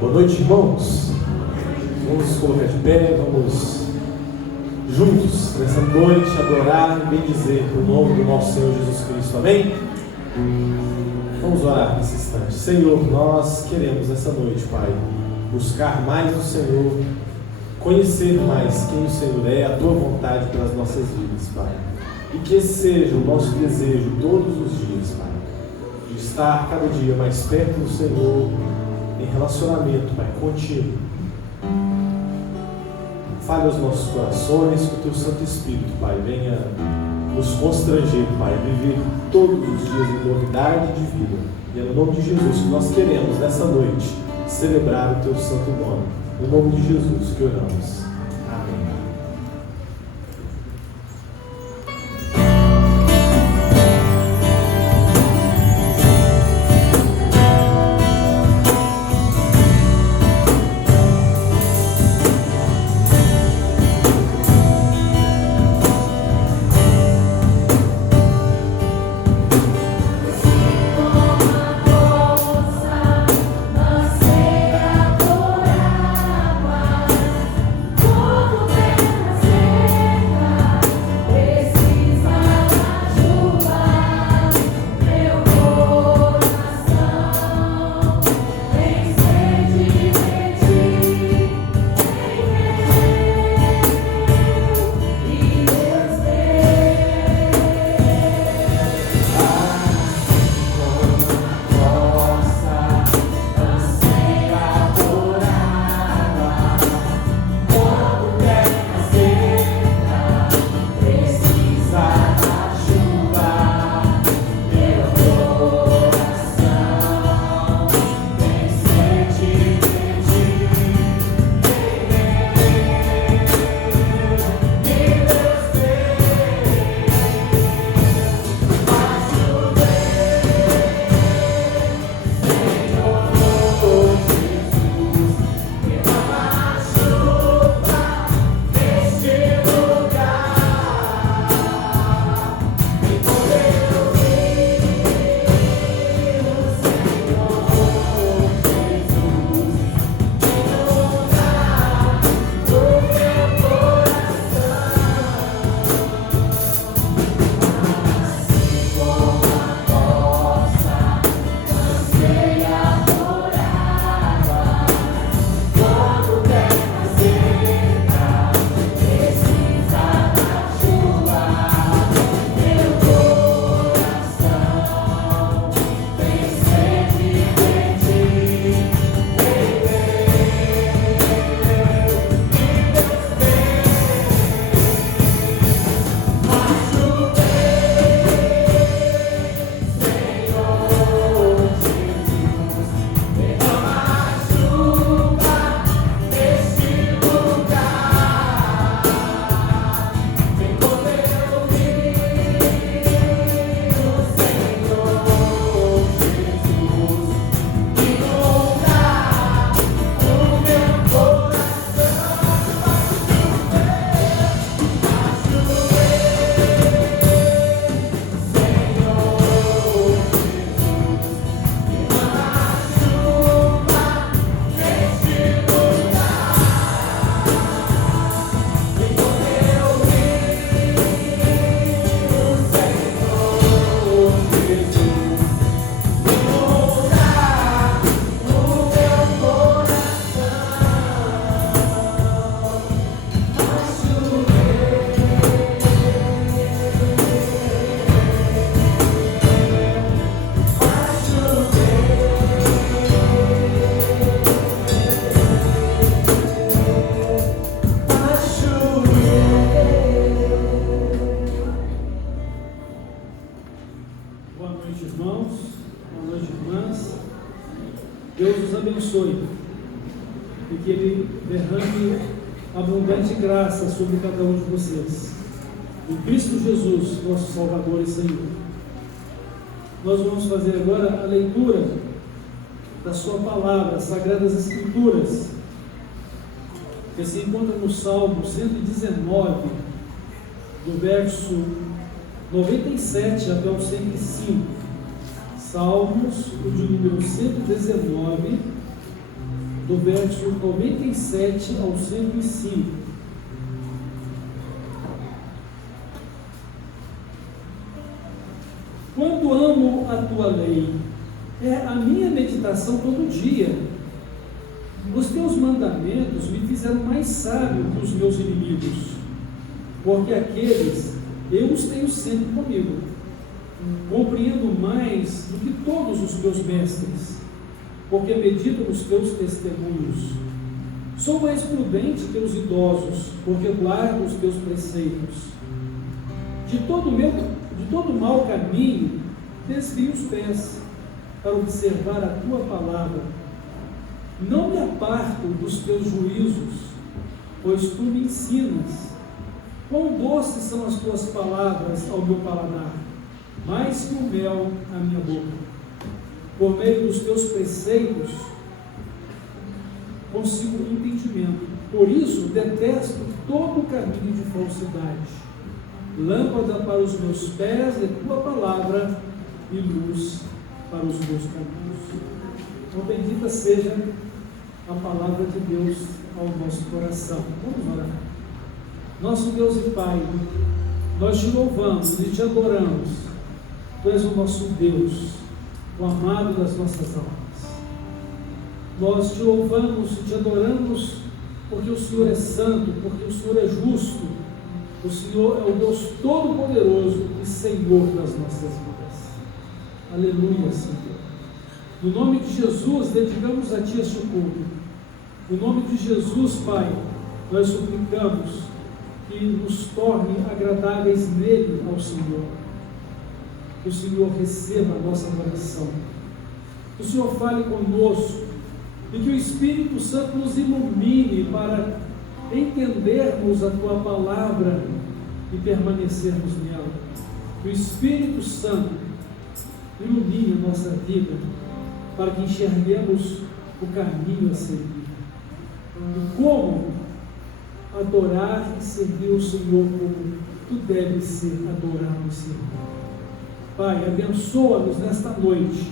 Boa noite, irmãos. Vamos colocar de pé, vamos juntos nessa noite adorar e bendizer o nome do nosso Senhor Jesus Cristo. Amém? Vamos orar nesse instante. Senhor, nós queremos essa noite, Pai, buscar mais o Senhor, conhecer mais quem o Senhor é, a Tua vontade pelas nossas vidas, Pai. E que esse seja o nosso desejo todos os dias, Pai, de estar cada dia mais perto do Senhor, em relacionamento, Pai, contigo. Fale aos nossos corações, que o Teu Santo Espírito, Pai, venha nos constranger, Pai, a viver todos os dias em novidade de vida. E é no nome de Jesus que nós queremos, nessa noite, celebrar o Teu santo nome. No nome de Jesus que oramos. Amém. E que Ele derrame abundante graça sobre cada um de vocês. Em Cristo Jesus, nosso Salvador e Senhor. Nós vamos fazer agora a leitura da Sua Palavra, as Sagradas Escrituras, que se encontra no Salmo 119, do verso 97 até o 105. Salmos, o de número 119, do verso 97 ao 105. Quando amo a tua lei, é a minha meditação todo dia. Os teus mandamentos me fizeram mais sábio que os meus inimigos, porque aqueles eu os tenho sempre comigo. Compreendo mais do que todos os meus mestres, porque medito nos teus testemunhos. Sou mais prudente que os idosos, porque guardo os teus preceitos. De todo mau caminho desvio os pés, para observar a tua palavra. Não me aparto dos teus juízos, pois tu me ensinas. Quão doces são as tuas palavras ao meu paladar, mais que o mel à minha boca. Por meio dos teus preceitos consigo entendimento. Por isso detesto todo o caminho de falsidade. Lâmpada para os meus pés é tua palavra e luz para os meus caminhos. Então bendita seja a palavra de Deus ao nosso coração. Vamos orar. Nosso Deus e Pai, nós te louvamos e te adoramos. Tu és o nosso Deus, o amado das nossas almas. Nós te louvamos e te adoramos porque o Senhor é santo, porque o Senhor é justo. O Senhor é o Deus Todo-Poderoso e Senhor das nossas vidas. Aleluia, Senhor. No nome de Jesus, dedicamos a Ti este culto. No nome de Jesus, Pai, nós suplicamos que nos torne agradáveis nele ao Senhor. Que o Senhor receba a nossa oração. Que o Senhor fale conosco e que o Espírito Santo nos ilumine para entendermos a Tua palavra e permanecermos nela. Que o Espírito Santo ilumine a nossa vida para que enxerguemos o caminho a seguir e como adorar e servir o Senhor como Tu deves ser adorado e servido. Pai, abençoa-nos nesta noite.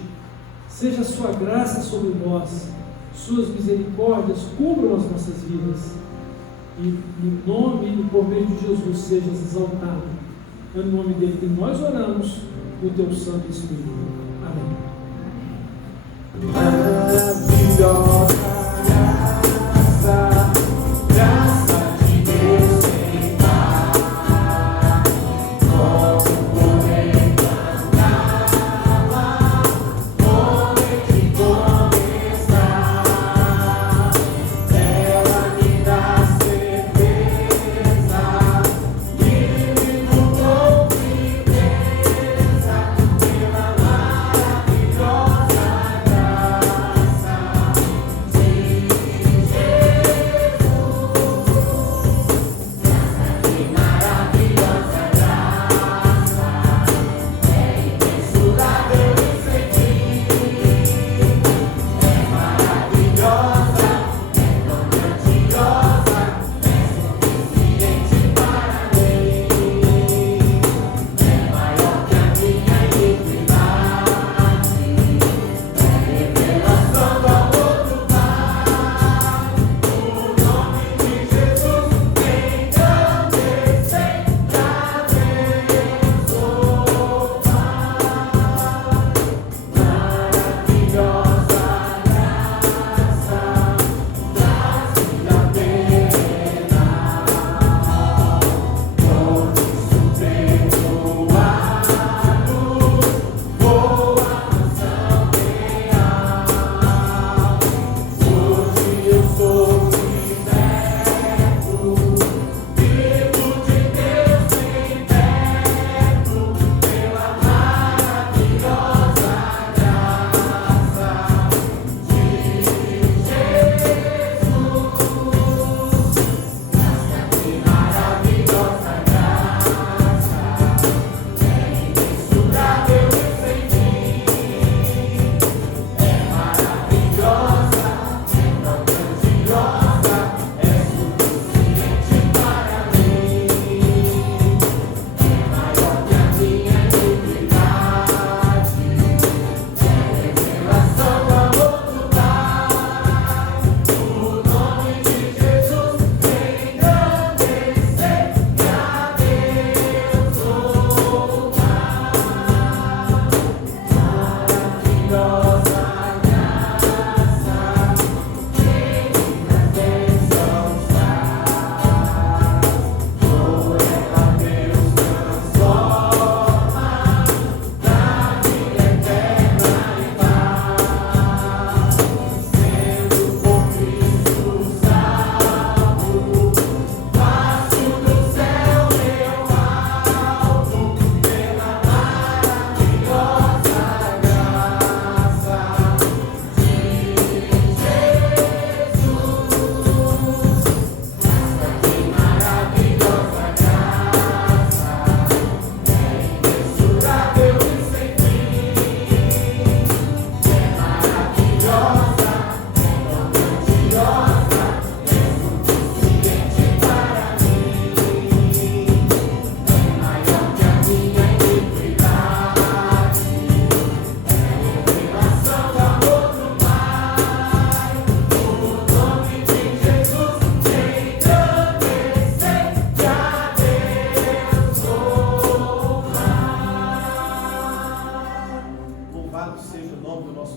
Seja a Sua graça sobre nós, Suas misericórdias cubram as nossas vidas. E em nome e por meio de Jesus sejas exaltado. É no nome dele que nós oramos, o Teu Santo Espírito. Amém. Maravilhosa graça de Deus em mar, como correr andava, correr de começar, ela me dá certeza, livre por confiança, pela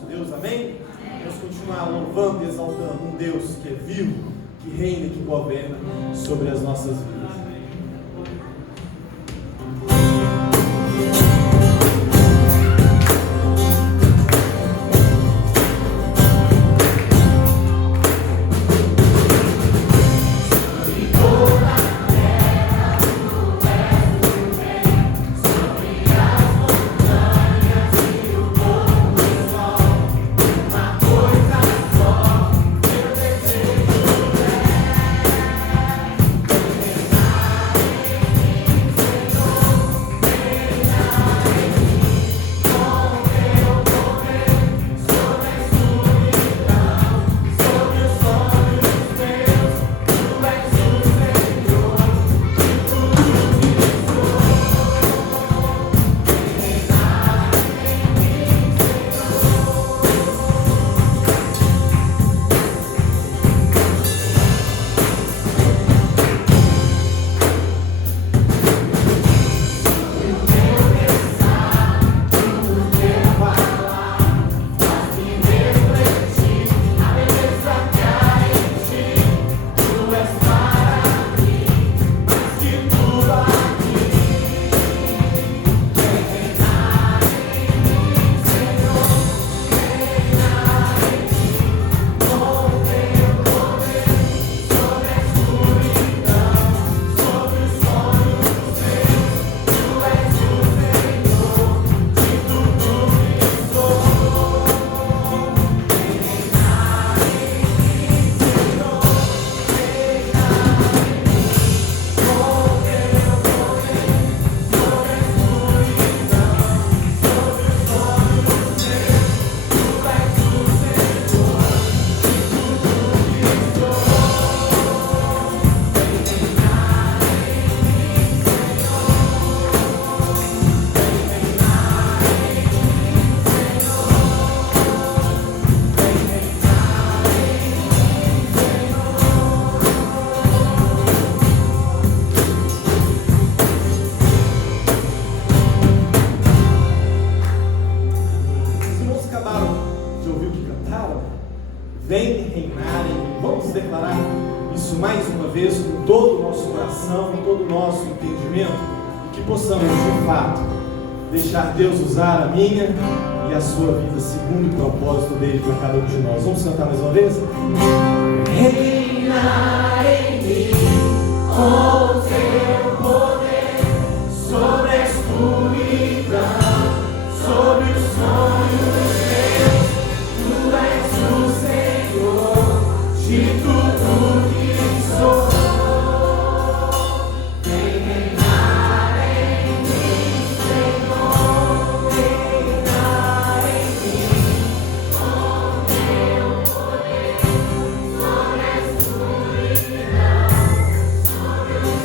Deus, amém? Vamos continuar louvando e exaltando um Deus que é vivo, que reina e que governa sobre as nossas vidas. Vem reinar em mim. Vamos declarar isso mais uma vez com todo o nosso coração, com todo o nosso entendimento, e que possamos de fato deixar Deus usar a minha e a sua vida segundo o propósito dele para cada um de nós. Vamos cantar mais uma vez? Reinar em mim com o teu poder sobre a escuridão, sobre os sonhos meus. Tu és o Senhor de tudo que sou. Vem reinar em mim, Senhor, reinar em mim com o teu poder sobre a escuridão, sobre os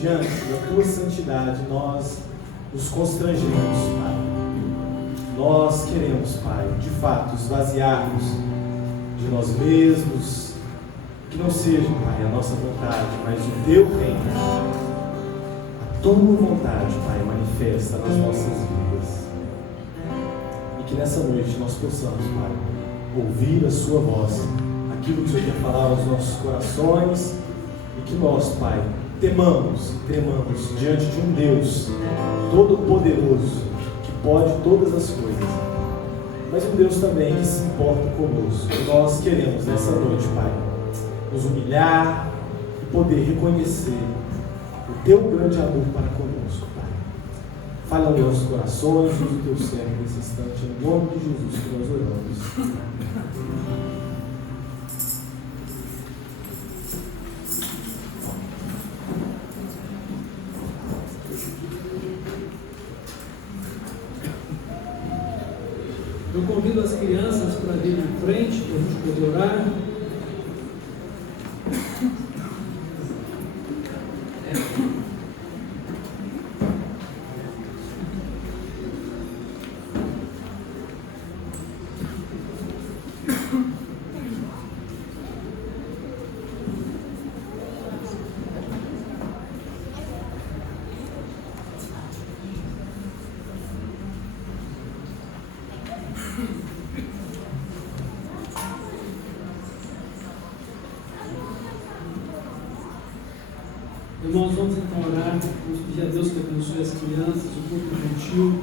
diante da tua santidade, nós nos constrangemos, Pai. Nós queremos, Pai, de fato, esvaziar-nos de nós mesmos, que não seja, Pai, a nossa vontade, mas o teu reino, a tua vontade, Pai, manifesta nas nossas vidas. E que nessa noite nós possamos, Pai, ouvir a sua voz, aquilo que o Senhor quer falar aos nossos corações, e que nós, Pai, temamos e tremamos diante de um Deus todo-poderoso, que pode todas as coisas, mas um Deus também que se importa conosco. E nós queremos nessa noite, Pai, nos humilhar e poder reconhecer o teu grande amor para conosco, Pai. Fala aos nossos corações, usa o teu servo nesse instante, em nome de Jesus que nós oramos. Eu convido as crianças para vir na frente, para a gente poder orar. Irmãos, vamos então orar, vamos pedir a Deus que abençoe as crianças, o culto infantil,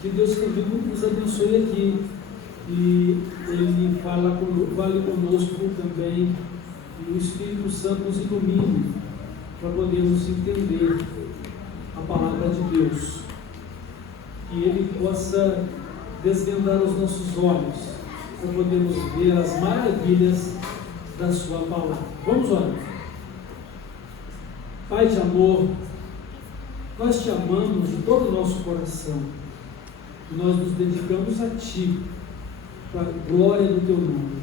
que Deus também nos abençoe aqui, e Ele fale conosco também, e o Espírito Santo nos ilumine, para podermos entender a palavra de Deus, que Ele possa desvendar os nossos olhos, para podermos ver as maravilhas da sua palavra. Vamos orar. Pai de amor, nós te amamos de todo o nosso coração e nós nos dedicamos a Ti, para a glória do Teu nome.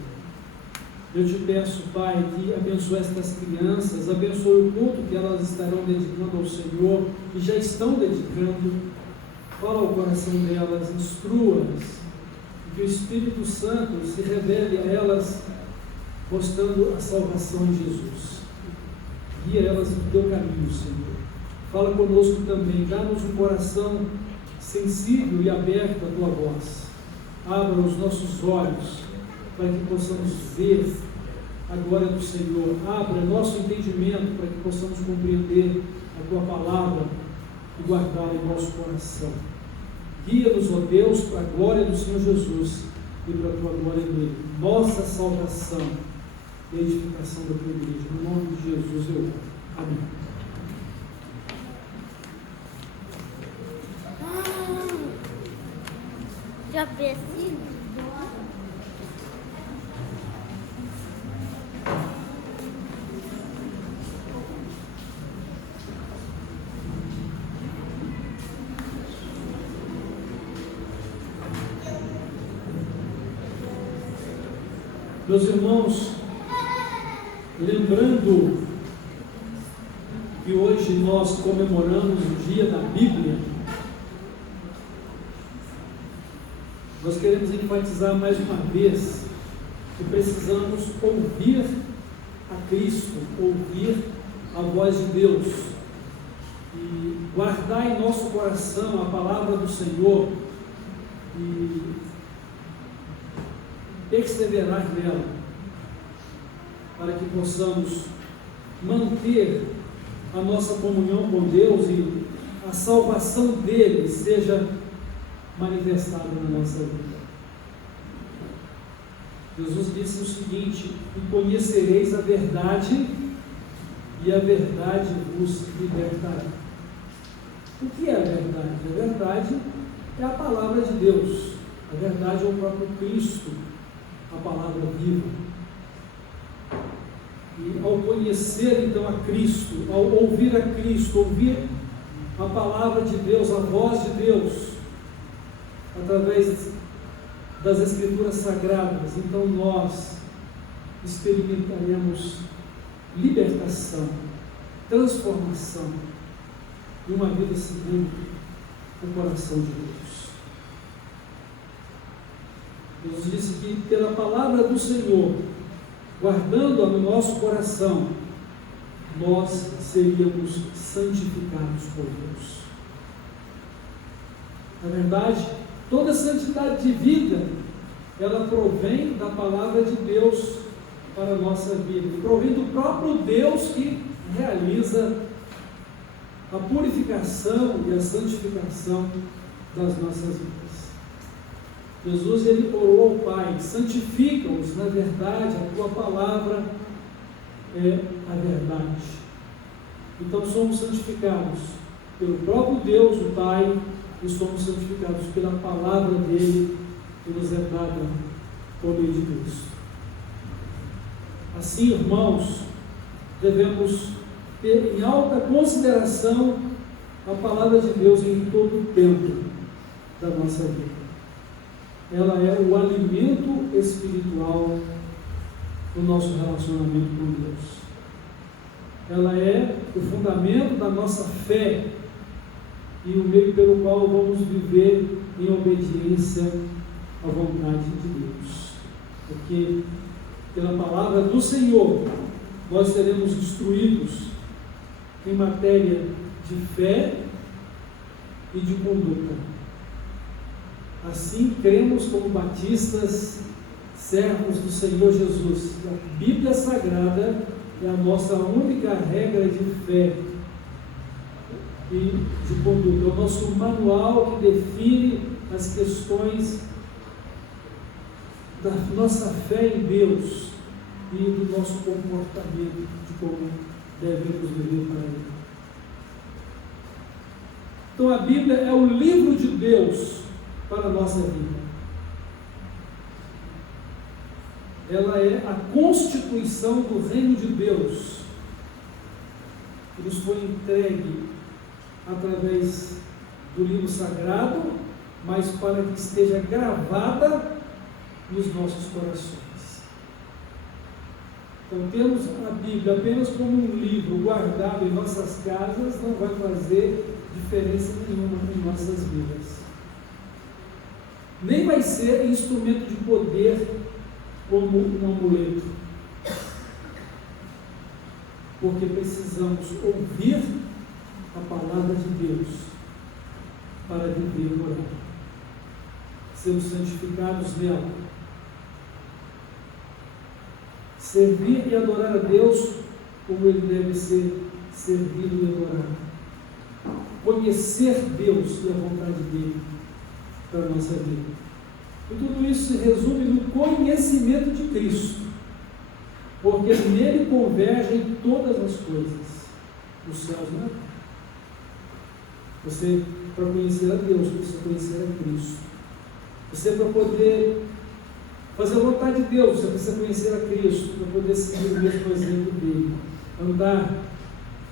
Eu te peço, Pai, que abençoe estas crianças, abençoe o culto que elas estarão dedicando ao Senhor e já estão dedicando. Fala ao coração delas, instrua-as, e que o Espírito Santo se revele a elas, mostrando a salvação em Jesus. Guia elas no teu caminho, Senhor. Fala conosco também, dá-nos um coração sensível e aberto à tua voz. Abra os nossos olhos para que possamos ver a glória do Senhor. Abra nosso entendimento para que possamos compreender a tua palavra e guardá-la em nosso coração. Guia-nos, ó Deus, para a glória do Senhor Jesus e para a tua glória nele. Nossa salvação e a edificação da tua igreja. No nome de Jesus eu oro. Amém. Já preciso. Meus irmãos, lembrando que hoje nós comemoramos o dia da Bíblia, nós queremos enfatizar mais uma vez que precisamos ouvir a Cristo, ouvir a voz de Deus e guardar em nosso coração a palavra do Senhor e perseverar nela, para que possamos manter a nossa comunhão com Deus e a salvação dele seja manifestada na nossa vida. Jesus disse o seguinte: e conhecereis a verdade, e a verdade vos libertará. O que é a verdade? A verdade é a palavra de Deus. A verdade é o próprio Cristo, a palavra viva. E ao conhecer então a Cristo, ao ouvir a Cristo, ouvir a palavra de Deus, a voz de Deus, através das Escrituras Sagradas, então nós experimentaremos libertação, transformação de uma vida segundo o coração de Deus. Jesus disse que pela palavra do Senhor, guardando-a no nosso coração, nós seríamos santificados por Deus. Na verdade, toda santidade de vida, ela provém da palavra de Deus para a nossa vida, provém do próprio Deus que realiza a purificação e a santificação das nossas vidas. Jesus, ele orou ao Pai: santifica-os na verdade, a tua palavra é a verdade. Então somos santificados pelo próprio Deus, o Pai, e somos santificados pela palavra dele, que nos é dada por meio de Cristo. Assim, irmãos, devemos ter em alta consideração a palavra de Deus em todo o tempo da nossa vida. Ela é o alimento espiritual do nosso relacionamento com Deus. Ela é o fundamento da nossa fé e o meio pelo qual vamos viver em obediência à vontade de Deus. Porque pela palavra do Senhor nós seremos instruídos em matéria de fé e de conduta. Assim, cremos como batistas, servos do Senhor Jesus. A Bíblia Sagrada é a nossa única regra de fé e de conduta. É o nosso manual que define as questões da nossa fé em Deus e do nosso comportamento, de como devemos viver para Ele. Então a Bíblia é o livro de Deus para a nossa vida. Ela é a constituição do reino de Deus, que nos foi entregue através do livro sagrado, mas para que esteja gravada nos nossos corações. Então, temos a Bíblia apenas como um livro guardado em nossas casas não vai fazer diferença nenhuma em nossas vidas. Nem vai ser instrumento de poder como um amuleto. Porque precisamos ouvir a palavra de Deus para viver por ela. Sermos santificados nela. Servir e adorar a Deus como Ele deve ser servido e adorado. Conhecer Deus e a vontade dEle para a nossa vida. E tudo isso se resume no conhecimento de Cristo, porque nele convergem todas as coisas, os céus e a terra. Você, para conhecer a Deus, precisa conhecer a Cristo. Você, para poder fazer a vontade de Deus, você precisa conhecer a Cristo, para poder seguir o mesmo exemplo dele, andar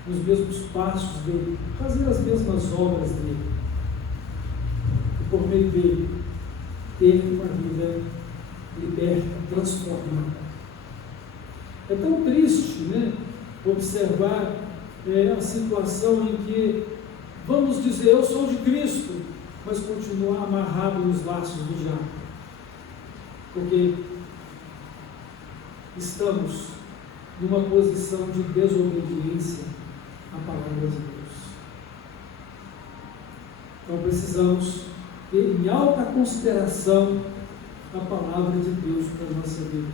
nos mesmos passos dele, fazer as mesmas obras dele, e por meio dele ter uma vida liberta, transformada. É tão triste, né, observar a situação em que vamos dizer: eu sou de Cristo, mas continuar amarrado nos laços do diabo. Porque estamos numa posição de desobediência à palavra de Deus. Então precisamos ter em alta consideração a palavra de Deus para a nossa vida,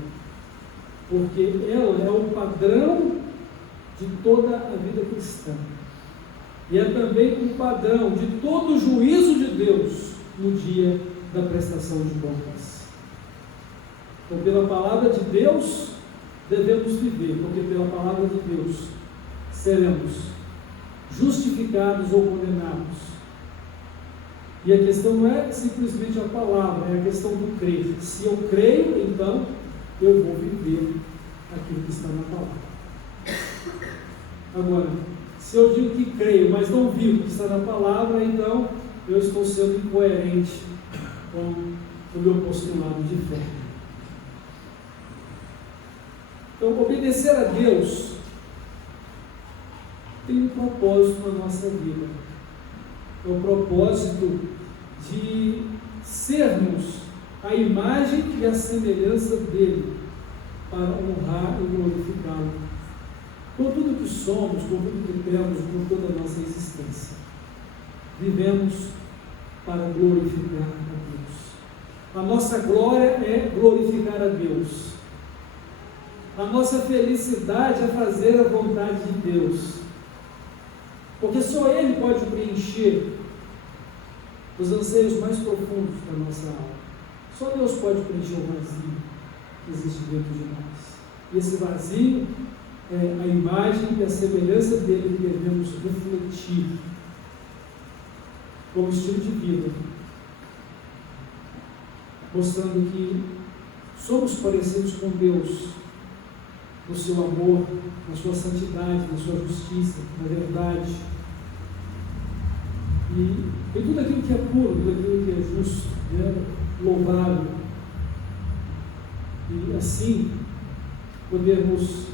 porque ela é o padrão de toda a vida cristã, e é também o padrão de todo o juízo de Deus no dia da prestação de contas. Então, pela palavra de Deus devemos viver, porque pela palavra de Deus seremos justificados ou condenados. E a questão não é simplesmente a palavra, é a questão do crer. Se eu creio, então eu vou viver aquilo que está na palavra. Agora, se eu digo que creio, mas não vivo o que está na palavra, então eu estou sendo incoerente com o meu postulado de fé. Então, obedecer a Deus tem um propósito na nossa vida. É o propósito de sermos a imagem e a semelhança dele, para honrar e glorificá-lo por tudo que somos, por tudo que temos, por toda a nossa existência. Vivemos para glorificar a Deus. A nossa glória é glorificar a Deus. A nossa felicidade é fazer a vontade de Deus. Porque só Ele pode preencher os anseios mais profundos da nossa alma. Só Deus pode preencher o vazio que existe dentro de nós. E esse vazio é a imagem e a semelhança dele que devemos refletir como estilo de vida, mostrando que somos parecidos com Deus no seu amor, na sua santidade, na sua justiça, na verdade. E em tudo aquilo que é puro, tudo aquilo que é justo, louvável. E assim podemos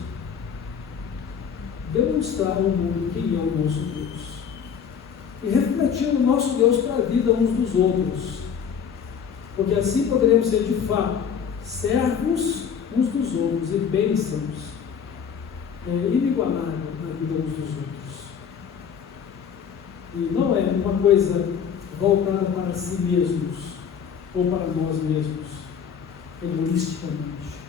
demonstrar ao mundo quem é o nosso Deus. E refletir o nosso Deus para a vida uns dos outros. Porque assim poderemos ser de fato servos uns dos outros e bênçãos inigualáveis na vida uns dos outros. E não é uma coisa voltada para si mesmos ou para nós mesmos, egoisticamente.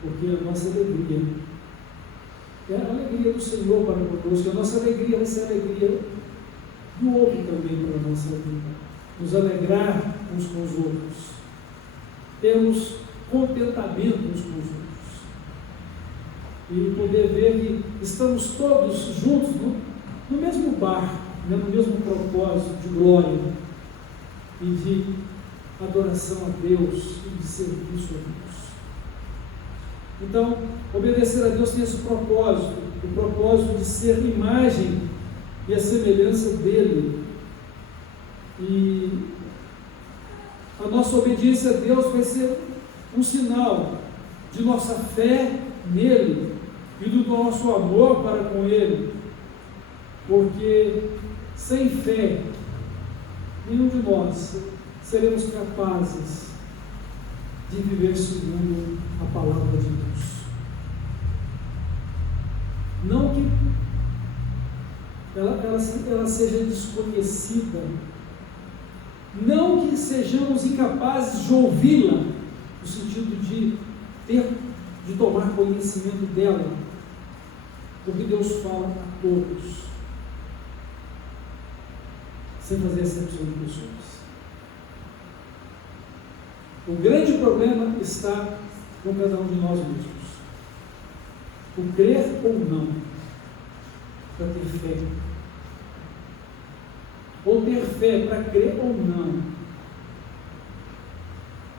Porque a nossa alegria é a alegria do Senhor para conosco, a nossa alegria vai ser a alegria do outro também para a nossa vida. Nos alegrar uns com os outros, termos contentamento uns com os outros, e poder ver que estamos todos juntos no mesmo barco, no mesmo propósito de glória e de adoração a Deus e de serviço a Deus. Então, obedecer a Deus tem esse propósito, o propósito de ser imagem e a semelhança dele. E a nossa obediência a Deus vai ser um sinal de nossa fé nele e do nosso amor para com ele, porque sem fé nenhum de nós seremos capazes de viver segundo a palavra de Deus. Não que ela seja desconhecida, não que sejamos incapazes de ouvi-la, no sentido de tomar conhecimento dela, porque Deus fala a todos, sem fazer exceção de pessoas. O grande problema está com cada um de nós mesmos. O crer ou não, para ter fé. Ou ter fé para crer ou não.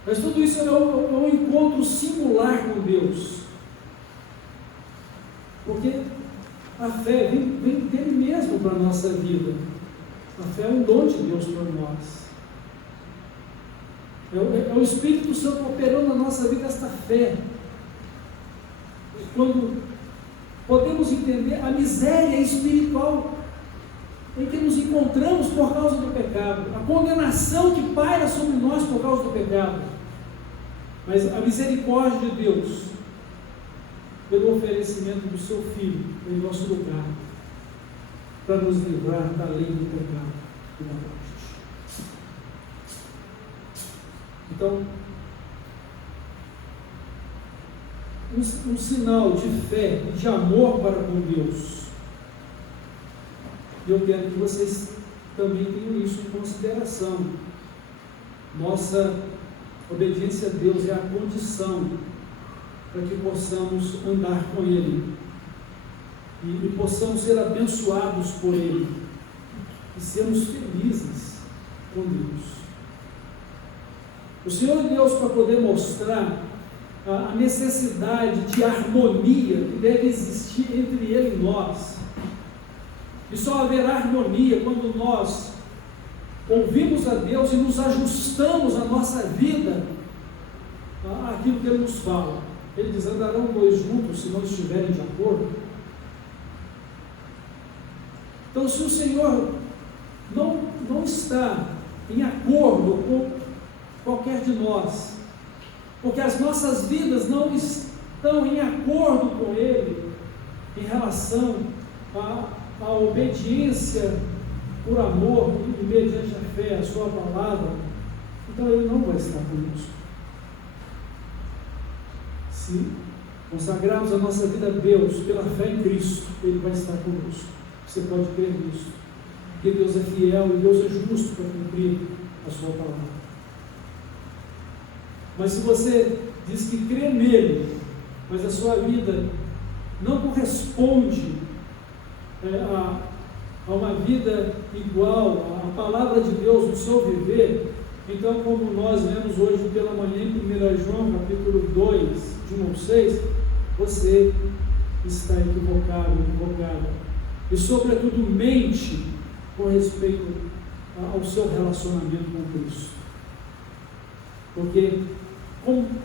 Mas tudo isso é um encontro singular com Deus. Porque a fé vem dele mesmo para a nossa vida. A fé é um dom de Deus para nós. É o Espírito Santo operando na nossa vida esta fé. E quando podemos entender a miséria espiritual em que nos encontramos por causa do pecado, a condenação que paira sobre nós por causa do pecado, mas a misericórdia de Deus, pelo oferecimento do seu Filho em nosso lugar, para nos livrar da lei do pecado e da morte. Então, um sinal de fé e de amor para com Deus. E eu quero que vocês também tenham isso em consideração. Nossa obediência a Deus é a condição para que possamos andar com Ele e possamos ser abençoados por Ele e sermos felizes com Deus. O Senhor Deus, para poder mostrar a necessidade de harmonia que deve existir entre Ele e nós, e só haverá harmonia quando nós ouvimos a Deus e nos ajustamos a nossa vida àquilo que Ele nos fala. Ele diz: andarão dois juntos se não estiverem de acordo. Então, se o Senhor não está em acordo com qualquer de nós, porque as nossas vidas não estão em acordo com Ele, em relação à obediência por amor e mediante a fé, a sua palavra, então Ele não vai estar conosco. Se consagrarmos a nossa vida a Deus pela fé em Cristo, Ele vai estar conosco. Você pode crer nisso, porque Deus é fiel e Deus é justo para cumprir a sua palavra. Mas se você diz que crê nele, mas a sua vida não corresponde a uma vida igual à palavra de Deus no seu viver, então, como nós vemos hoje pela manhã em 1 João, capítulo 2, de 1 ao 6, você está equivocado. E, sobretudo, mente com respeito ao seu relacionamento com Cristo. Porque,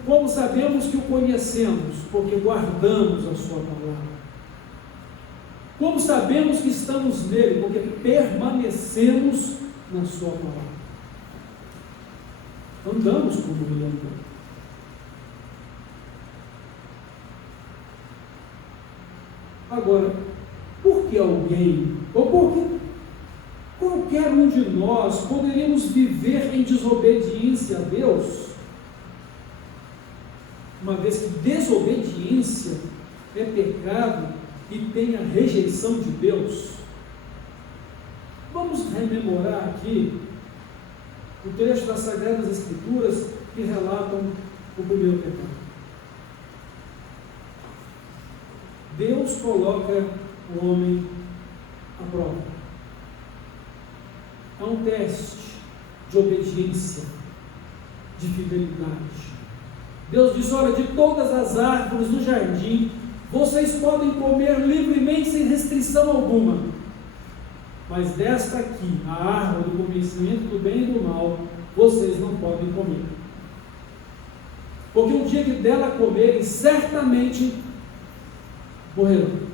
como sabemos que o conhecemos? Porque guardamos a sua palavra. Como sabemos que estamos nele? Porque permanecemos na sua palavra. Andamos como ele andou. Agora, por que alguém, ou por que qualquer um de nós poderíamos viver em desobediência a Deus, uma vez que desobediência é pecado e tem a rejeição de Deus? Vamos rememorar aqui o trecho das Sagradas Escrituras que relatam o primeiro pecado. Deus coloca o homem à prova. Há um teste de obediência, de fidelidade. Deus diz: olha, de todas as árvores do jardim, vocês podem comer livremente sem restrição alguma, mas desta aqui, a árvore do conhecimento do bem e do mal, vocês não podem comer. Porque o dia que dela comerem, certamente morrerão.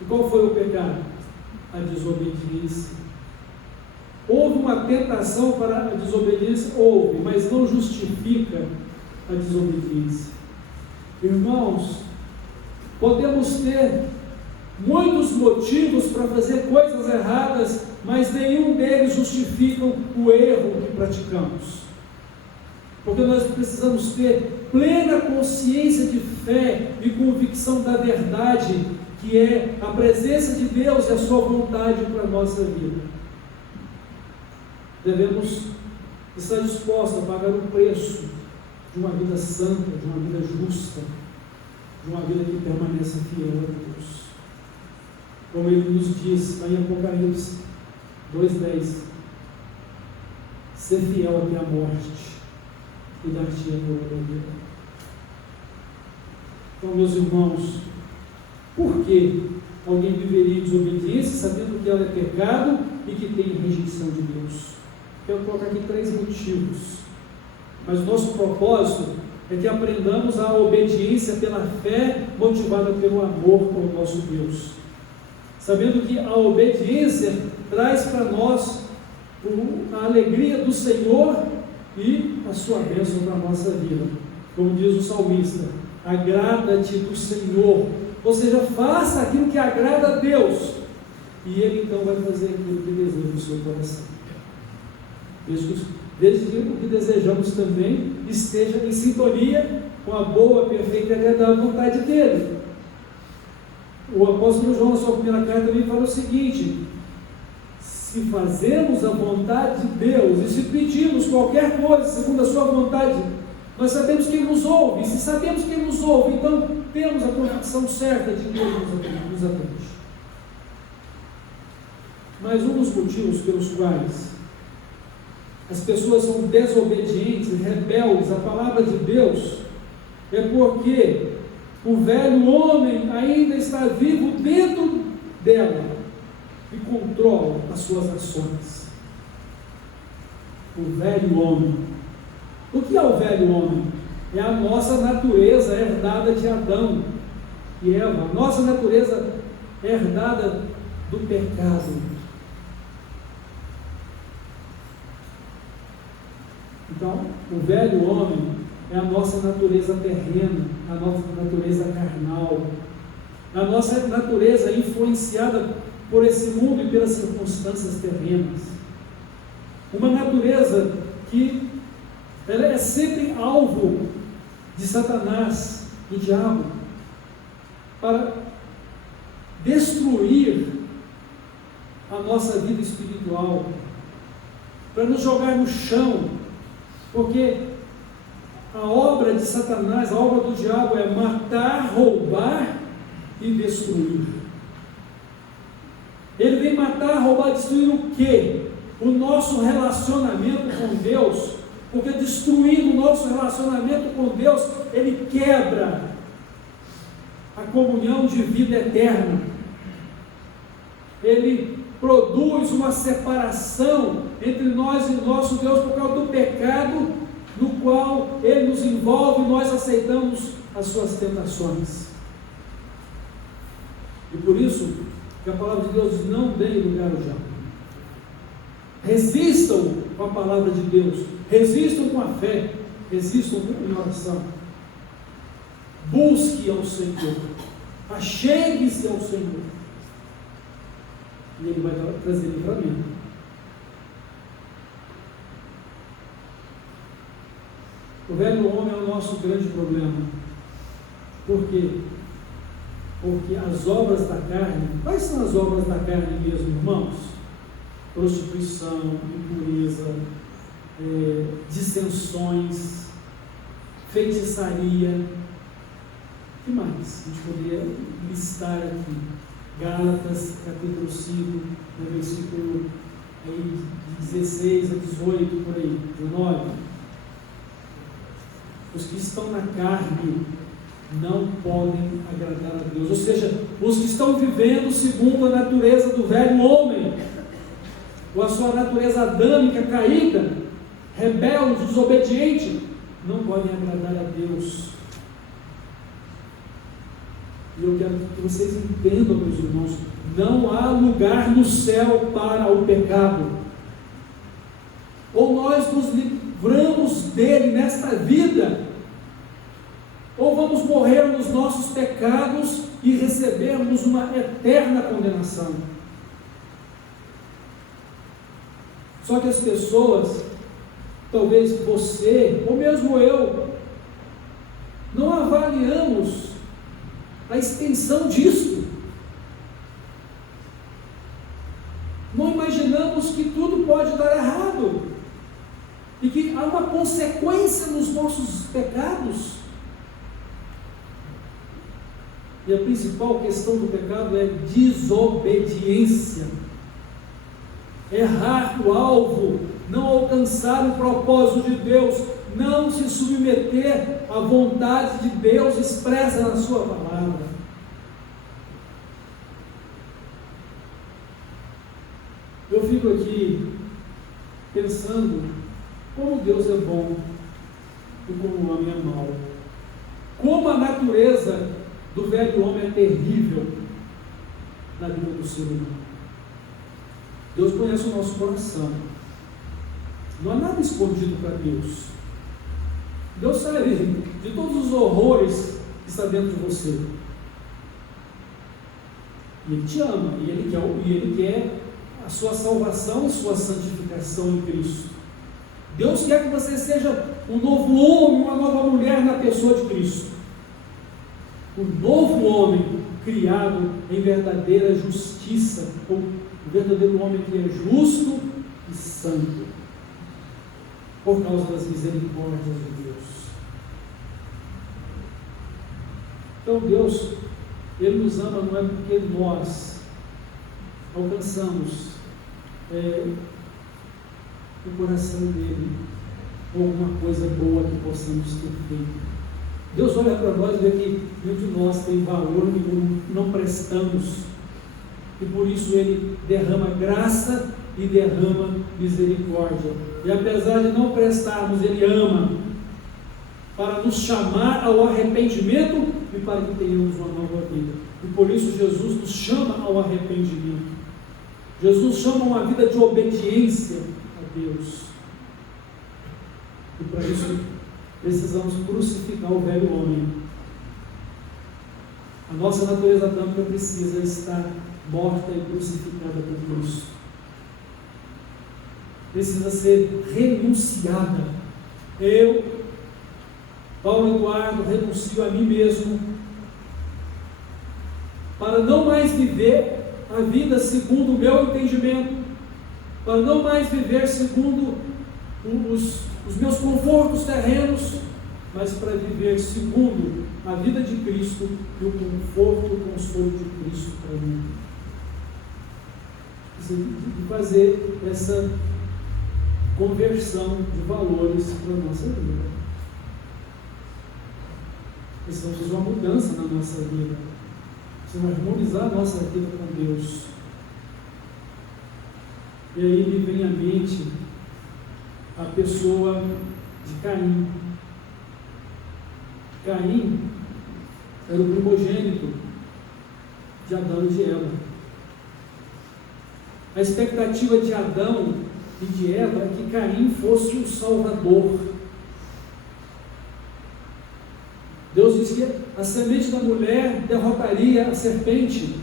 E qual foi o pecado? A desobediência. Houve uma tentação para a desobediência? Houve, mas não justifica a desobediência. Irmãos, podemos ter muitos motivos para fazer coisas erradas, mas nenhum deles justificam o erro que praticamos. Porque nós precisamos ter plena consciência de fé e convicção da verdade, que é a presença de Deus e a sua vontade para a nossa vida. Devemos estar dispostos a pagar o preço de uma vida santa, de uma vida justa, de uma vida que permaneça fiel a Deus. Como ele nos diz lá em Apocalipse 2:10, ser fiel até a morte e dar-te a glória da vida. Então, meus irmãos, por que alguém viveria em desobediência sabendo que ela é pecado e que tem rejeição de Deus? Eu vou colocar aqui 3 motivos, mas o nosso propósito é que aprendamos a obediência pela fé, motivada pelo amor ao nosso Deus, sabendo que a obediência traz para nós a alegria do Senhor e a sua bênção para a nossa vida. Como diz o salmista: agrada-te do Senhor, ou seja, faça aquilo que agrada a Deus, e Ele então vai fazer aquilo que deseja no seu coração, desde que o que desejamos também esteja em sintonia com a boa, perfeita e agradável vontade dEle. O apóstolo João, na sua primeira carta, também fala o seguinte: se fazemos a vontade de Deus e se pedimos qualquer coisa segundo a sua vontade, nós sabemos que Ele nos ouve, e se sabemos que Ele nos ouve, então temos a convicção certa de que Ele nos atende. Mas um dos motivos pelos quais as pessoas são desobedientes, rebeldes à palavra de Deus, é porque o velho homem ainda está vivo dentro dela e controla as suas ações. O velho homem. O que é o velho homem? É a nossa natureza herdada de Adão. e Eva, a nossa natureza é herdada do pecado. Então, o velho homem é a nossa natureza terrena, a nossa natureza carnal, a nossa natureza influenciada por esse mundo e pelas circunstâncias terrenas. Uma natureza que ela é sempre alvo de Satanás, do diabo, para destruir a nossa vida espiritual, para nos jogar no chão, porque a obra de Satanás, a obra do diabo é matar, roubar e destruir. Ele vem matar, roubar e destruir o quê? O nosso relacionamento com Deus, porque destruindo o nosso relacionamento com Deus, ele quebra a comunhão de vida eterna. Ele produz uma separação entre nós e o nosso Deus por causa do pecado no qual ele nos envolve e nós aceitamos as suas tentações. E por isso que a palavra de Deus diz: não deem lugar ao diabo. Resistam com a palavra de Deus, resistam com a fé, resistam em oração. Busque ao Senhor, achegue-se ao Senhor, e Ele vai trazer livramento. O velho homem é o nosso grande problema. Por quê? Porque as obras da carne, quais são as obras da carne mesmo, irmãos? Prostituição, impureza, dissensões, feitiçaria. O que mais? A gente poderia listar aqui. Gálatas, capítulo 5, versículo de 16 a 18, por aí, 19. Os que estão na carne não podem agradar a Deus. Ou seja, os que estão vivendo segundo a natureza do velho homem, ou a sua natureza adâmica caída, rebelde, desobediente, não podem agradar a Deus. E eu quero que vocês entendam, meus irmãos, não há lugar no céu para o pecado. Ou nós nos livramos dele nesta vida, ou vamos morrer nos nossos pecados e recebermos uma eterna condenação. Só que as pessoas, talvez você, ou mesmo eu, não avaliamos a extensão disso. Não imaginamos que tudo pode dar errado e que há uma consequência nos nossos pecados. E a principal questão do pecado é desobediência. Errar o alvo, não alcançar o propósito de Deus, não se submeter à vontade de Deus expressa na sua palavra. Eu fico aqui pensando como Deus é bom e como o homem é mau. Como a natureza do velho homem é terrível na vida do ser humano. Deus conhece o nosso coração. Não há nada escondido para Deus. Deus sabe de todos os horrores que está dentro de você. E Ele te ama, e Ele quer a sua salvação e sua santificação em Cristo. Deus quer que você seja um novo homem, uma nova mulher na pessoa de Cristo. Um novo homem criado em verdadeira justiça, um verdadeiro homem que é justo e santo, por causa das misericórdias de Deus. Então Deus, Ele nos ama não é porque nós alcançamos o coração dEle, ou alguma coisa boa que possamos ter feito. Deus olha para nós e vê que nenhum de nós tem valor nenhum, não prestamos, e por isso Ele derrama graça e derrama misericórdia. E apesar de não prestarmos, Ele ama. para nos chamar ao arrependimento e para que tenhamos uma nova vida. E por isso Jesus nos chama ao arrependimento. Jesus chama uma vida de obediência a Deus. E para isso precisamos crucificar o velho homem. A nossa natureza adâmica precisa estar morta e crucificada por Cristo. Precisa ser renunciada. Eu, Paulo Eduardo, renuncio a mim mesmo para não mais viver a vida segundo o meu entendimento, para não mais viver segundo os meus confortos terrenos, mas para viver segundo a vida de Cristo e o conforto e o consolo de Cristo para mim. De fazer essa conversão de valores para a nossa vida. Precisamos fazer uma mudança na nossa vida. Precisamos harmonizar a nossa vida com Deus. E aí me vem à mente a pessoa de Caim. Caim era o primogênito de Adão e de Eva. A expectativa de Adão e de Eva é que Caim fosse o Salvador. Deus disse que a semente da mulher derrotaria a serpente.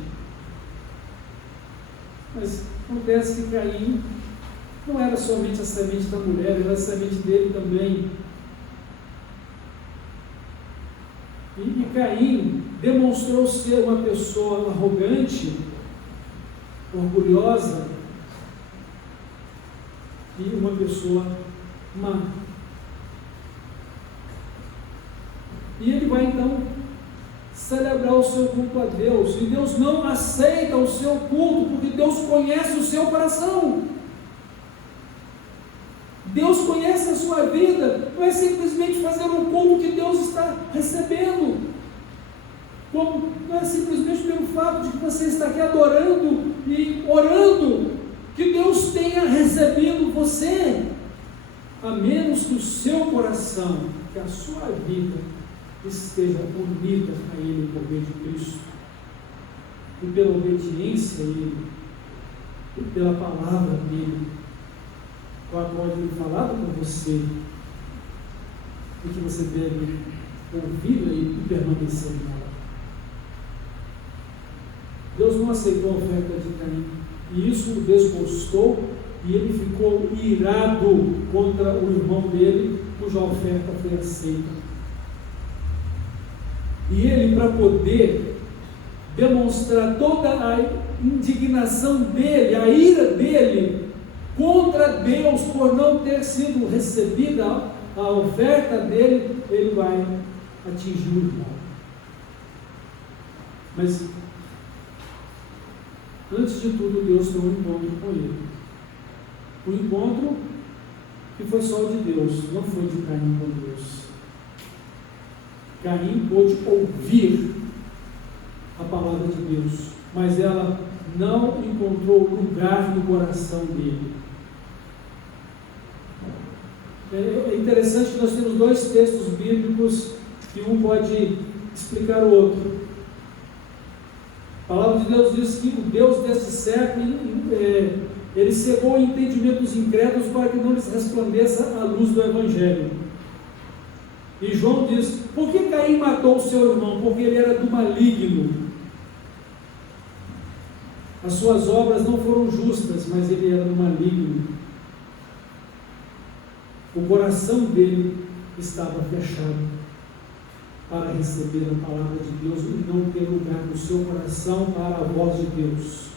Mas acontece que Caim não era somente a semente da mulher, era a semente dele também. E Caim demonstrou ser uma pessoa arrogante, orgulhosa e uma pessoa má. E ele vai então celebrar o seu culto a Deus. E Deus não aceita o seu culto, porque Deus conhece o seu coração. Deus conhece a sua vida. Não é simplesmente fazer um culto que Deus está recebendo. Não é simplesmente pelo fato de que você está aqui adorando e orando que Deus tenha recebido você. A menos que o seu coração, que a sua vida esteja unida a Ele por meio de Cristo, e pela obediência a Ele, e pela palavra dEle, com a qual Ele falado com você, e que você deve ouvi-la e permanecer nela. Deus não aceitou a oferta de Caim, e isso o desgostou, e ele ficou irado contra o irmão dele, cuja oferta foi aceita. E ele, para poder demonstrar toda a indignação dele, a ira dele contra Deus por não ter sido recebida a oferta dele, ele vai atingir o irmão. Mas antes de tudo, Deus tem um encontro com ele. Um encontro que foi só de Deus, não foi de Caim com Deus. Caim pôde ouvir a palavra de Deus, mas ela não encontrou lugar no coração dele. É interessante que nós temos dois textos bíblicos que um pode explicar o outro. A palavra de Deus diz que o Deus deste século, ele cegou o entendimento dos incrédulos para que não lhes resplandeça a luz do Evangelho. E João diz: por que Caim matou o seu irmão? Porque ele era do maligno. As suas obras não foram justas, mas ele era do maligno. O coração dele estava fechado para receber a palavra de Deus e não ter lugar no seu coração para a voz de Deus.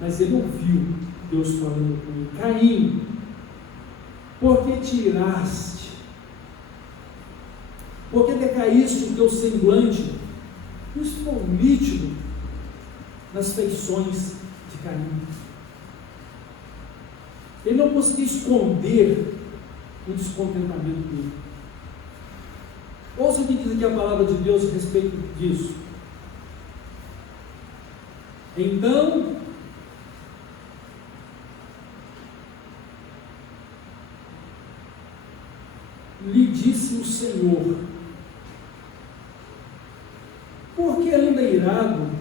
Mas ele ouviu Deus falando com ele: Caim, por que te iraste? Por que decaíste o teu semblante? Isso ficou nítido nas feições de Caim. Ele não conseguia esconder o descontentamento dele. Ouça o que diz aqui a palavra de Deus a respeito disso. Então, lhe disse o Senhor: por que anda irado?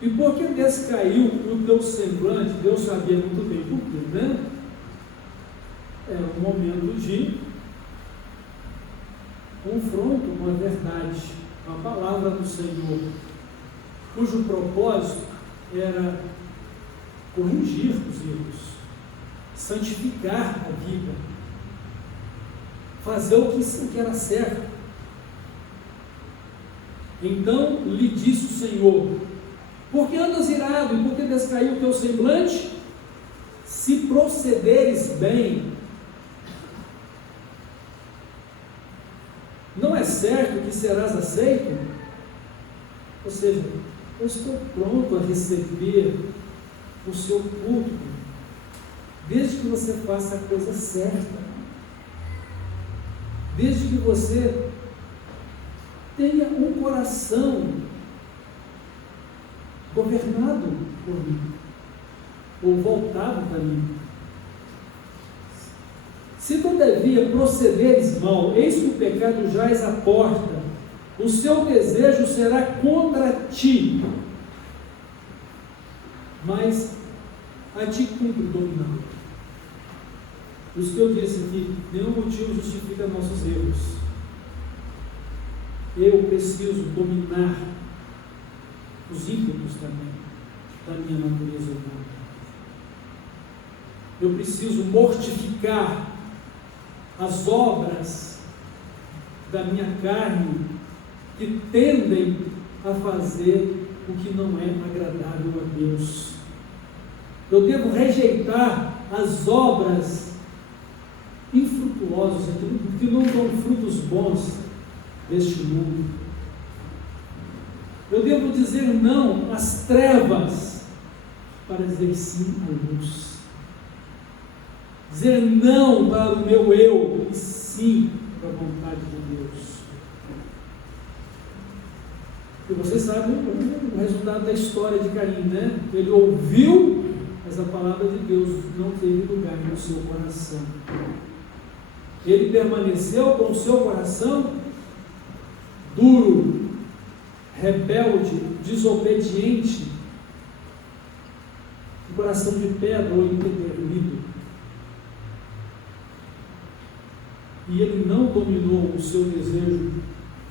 E por que descaiu o teu semblante? Deus sabia muito bem por quê, né? Era um momento de confronto com a verdade, a palavra do Senhor, cujo propósito era corrigir os erros, santificar a vida, fazer o que era certo. Então lhe disse o Senhor: por que andas irado e por que descaiu o teu semblante? Se procederes bem, não é certo que serás aceito? Ou seja, eu estou pronto a receber o seu culto, desde que você faça a coisa certa, desde que você tenha um coração governado por mim, ou voltado para mim. Se todavia procederes mal, eis que o pecado jaz à porta, o seu desejo será contra ti, mas a ti cumpre dominá-lo. Por isso que eu disse aqui, nenhum motivo justifica nossos erros. Eu preciso dominar os ímpetos também da minha natureza humana. Eu preciso mortificar as obras da minha carne que tendem a fazer o que não é agradável a Deus. Eu devo rejeitar as obras infrutuosas, aquilo que não dão frutos bons deste mundo. Eu devo dizer não às trevas para dizer sim à luz. Dizer não para o meu eu e sim para a vontade de Deus. E vocês sabem o resultado da história de Caim, né? Ele ouviu, mas a palavra de Deus não teve lugar no seu coração. Ele permaneceu com o seu coração duro, rebelde, desobediente, um coração de pedra ou empedernido. E ele não dominou o seu desejo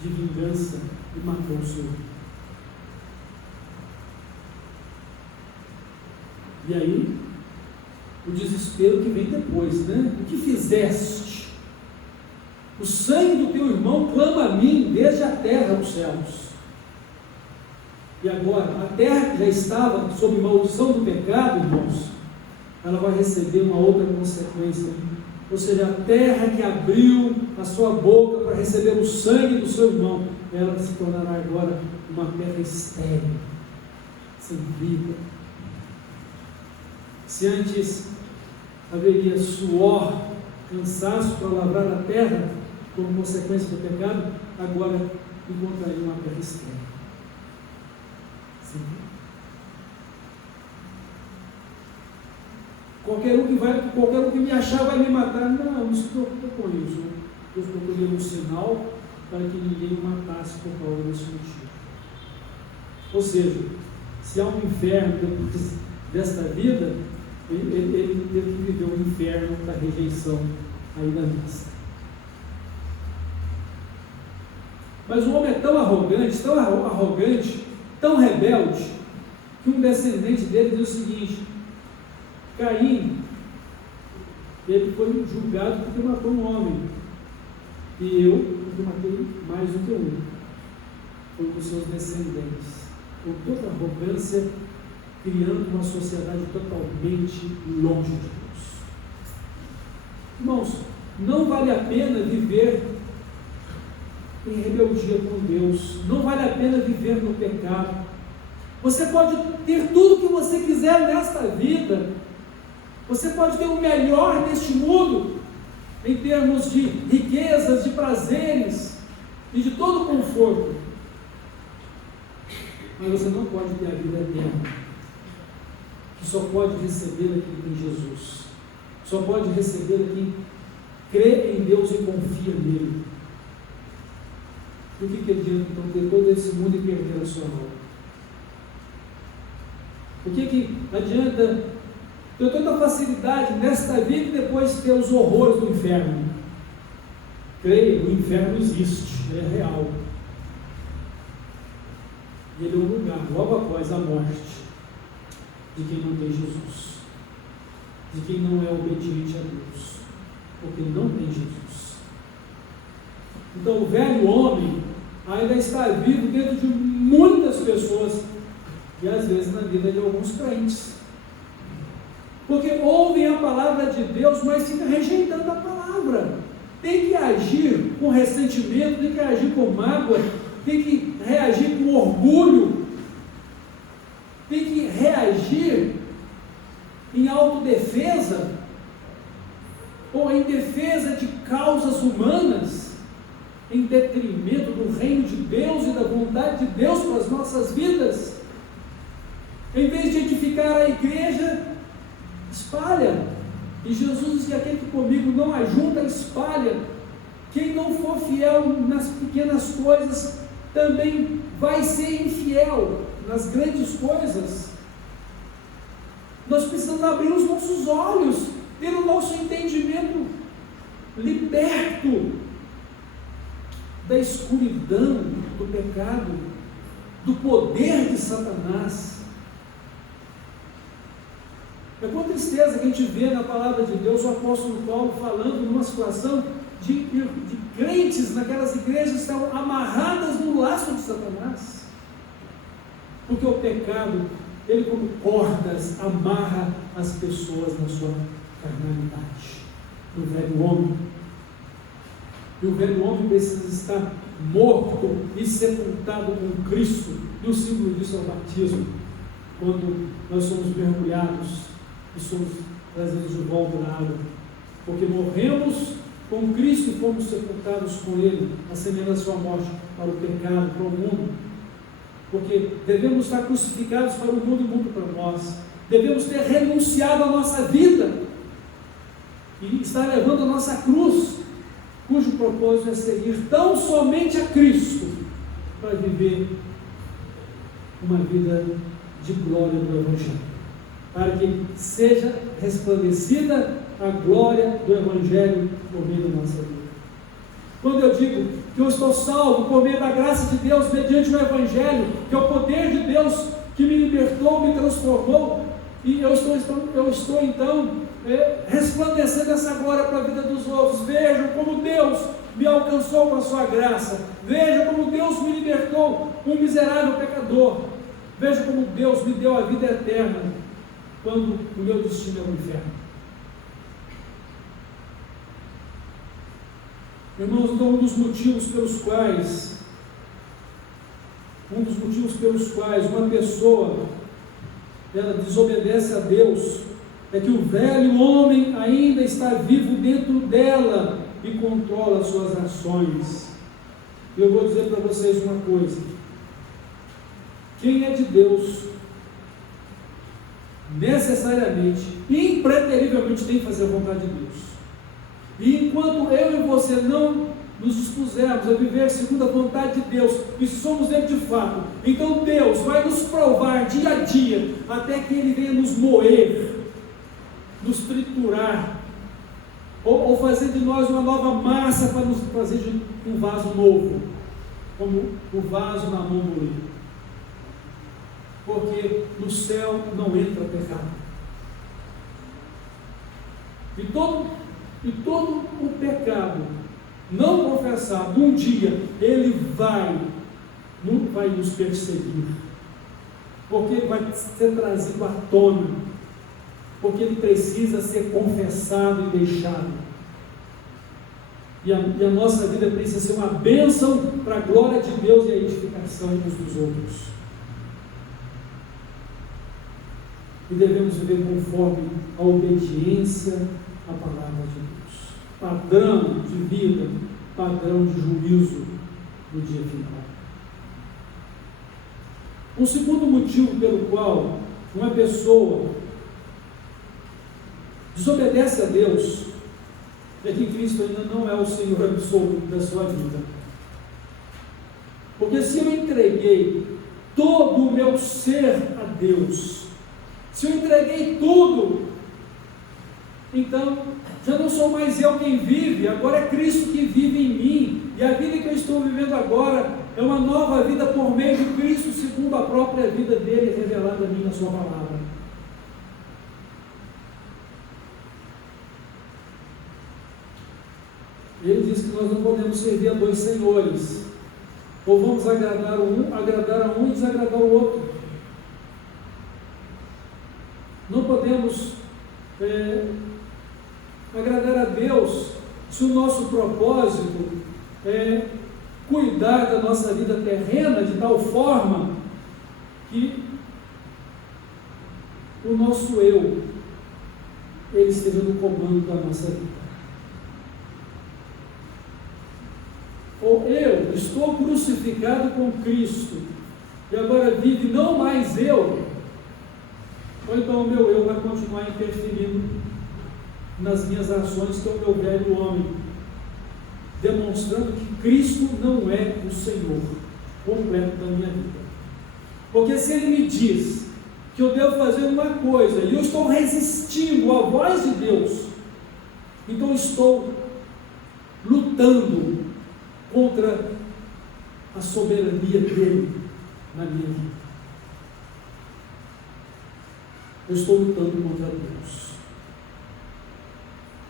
de vingança e matou o seu. E aí, o desespero que vem depois, né? O que fizeste? O sangue do teu irmão clama a mim desde a terra dos céus. E agora, a terra que já estava sob maldição do pecado, irmãos, ela vai receber uma outra consequência. Ou seja, a terra que abriu a sua boca para receber o sangue do seu irmão, ela se tornará agora uma terra estéril, sem vida. Se antes haveria suor, cansaço para lavrar a terra, como consequência do pecado, agora encontraria uma terra estéril. Qualquer um que me achar vai me matar. Não se preocupa com isso. Deus procurou um sinal para que ninguém me matasse por causa desse motivo. Ou seja, se há um inferno depois desta vida, ele teve que viver um inferno da rejeição aí da missa. Mas o homem é tão arrogante, tão rebelde, que um descendente dele diz o seguinte: Caim, ele foi julgado porque matou um homem, e eu porque matei mais do que um. Foi com seus descendentes, com toda a arrogância, criando uma sociedade totalmente longe de Deus. Irmãos, não vale a pena viver em rebeldia com Deus, não vale a pena viver no pecado. Você pode ter tudo o que você quiser nesta vida, você pode ter o melhor neste mundo, em termos de riquezas, de prazeres e de todo conforto, mas você não pode ter a vida eterna, que só pode receber aqui em Jesus, só pode receber aqui crê em Deus e confia nele. Do que adianta então ter todo esse mundo e perder a sua alma? Por que adianta ter tanta facilidade nesta vida e depois ter os horrores do inferno? Creia, o inferno existe, ele é real. E ele é um lugar, logo após a morte, de quem não tem Jesus, de quem não é obediente a Deus, porque não tem Jesus. Então o velho homem ainda está vivo dentro de muitas pessoas, e às vezes na vida de alguns crentes, porque ouvem a palavra de Deus, mas ficam rejeitando a palavra. Tem que agir com ressentimento, tem que agir com mágoa, tem que reagir com orgulho, tem que reagir em autodefesa ou em defesa de causas humanas, em detrimento do reino de Deus e da vontade de Deus para as nossas vidas. Em vez de edificar a igreja, espalha. E Jesus diz que aquele que comigo não ajunta, espalha. Quem não for fiel nas pequenas coisas, também vai ser infiel nas grandes coisas. Nós precisamos abrir os nossos olhos, ter o nosso entendimento liberto da escuridão, do pecado, do poder de Satanás. É com tristeza que a gente vê na palavra de Deus o apóstolo Paulo falando numa situação de crentes naquelas igrejas que estavam amarradas no laço de Satanás, porque o pecado, ele como cordas, amarra as pessoas na sua carnalidade, no velho homem. E o velho homem precisa estar morto e sepultado com Cristo, e o símbolo disso é o batismo, quando nós somos mergulhados e somos trazidos de volta na água, porque morremos com Cristo e fomos sepultados com Ele, assemelhando a sua morte para o pecado, para o mundo, porque devemos estar crucificados para o mundo e o mundo para nós, devemos ter renunciado à nossa vida e estar levando a nossa cruz, cujo propósito é seguir tão somente a Cristo, para viver uma vida de glória do Evangelho, para que seja resplandecida a glória do Evangelho por meio da nossa vida. Quando eu digo que eu estou salvo por meio da graça de Deus, mediante o Evangelho, que é o poder de Deus que me libertou, me transformou, e eu estou então resplandecendo essa glória para a vida dos outros. Vejam como Deus me alcançou com a sua graça, vejam como Deus me libertou, um miserável pecador, vejam como Deus me deu a vida eterna, quando o meu destino é o inferno. Irmãos, então um dos motivos pelos quais uma pessoa ela desobedece a Deus é que o velho homem ainda está vivo dentro dela e controla as suas ações. E eu vou dizer para vocês uma coisa: quem é de Deus necessariamente, impreterivelmente tem que fazer a vontade de Deus. E enquanto eu e você não nos dispusermos a viver segundo a vontade de Deus, e somos dele de fato, então Deus vai nos provar dia a dia, até que Ele venha nos moer, nos triturar, ou fazer de nós uma nova massa para nos fazer de um vaso novo, como o vaso na mão do oleiro. Porque no céu não entra pecado. E todo o pecado não confessado, um dia ele vai nos perseguir, porque ele vai ser trazido à tona, porque ele precisa ser confessado e deixado. E a nossa vida precisa ser uma bênção para a glória de Deus e a edificação uns dos outros. E devemos viver conforme a obediência à palavra de Deus. Padrão de vida, padrão de juízo no dia final. Um segundo motivo pelo qual uma pessoa desobedece a Deus é que Cristo ainda não é o Senhor absoluto da sua vida. Porque se eu entreguei todo o meu ser a Deus, se eu entreguei tudo, então já não sou mais eu quem vive, agora é Cristo que vive em mim, e a vida que eu estou vivendo agora é uma nova vida por meio de Cristo, segundo a própria vida dele revelada a mim na sua palavra. Ele diz que nós não podemos servir a dois senhores, ou vamos agradar a um e desagradar o outro. Não podemos agradar a Deus se o nosso propósito é cuidar da nossa vida terrena de tal forma que o nosso eu ele esteja no comando da nossa vida. Ou eu estou crucificado com Cristo e agora vive não mais eu, ou então o meu eu vai continuar interferindo nas minhas ações, que é o meu velho homem, demonstrando que Cristo não é o Senhor completo da minha vida. Porque se Ele me diz que eu devo fazer uma coisa e eu estou resistindo à voz de Deus, então eu estou lutando contra a soberania dele na minha vida. Eu estou lutando contra Deus.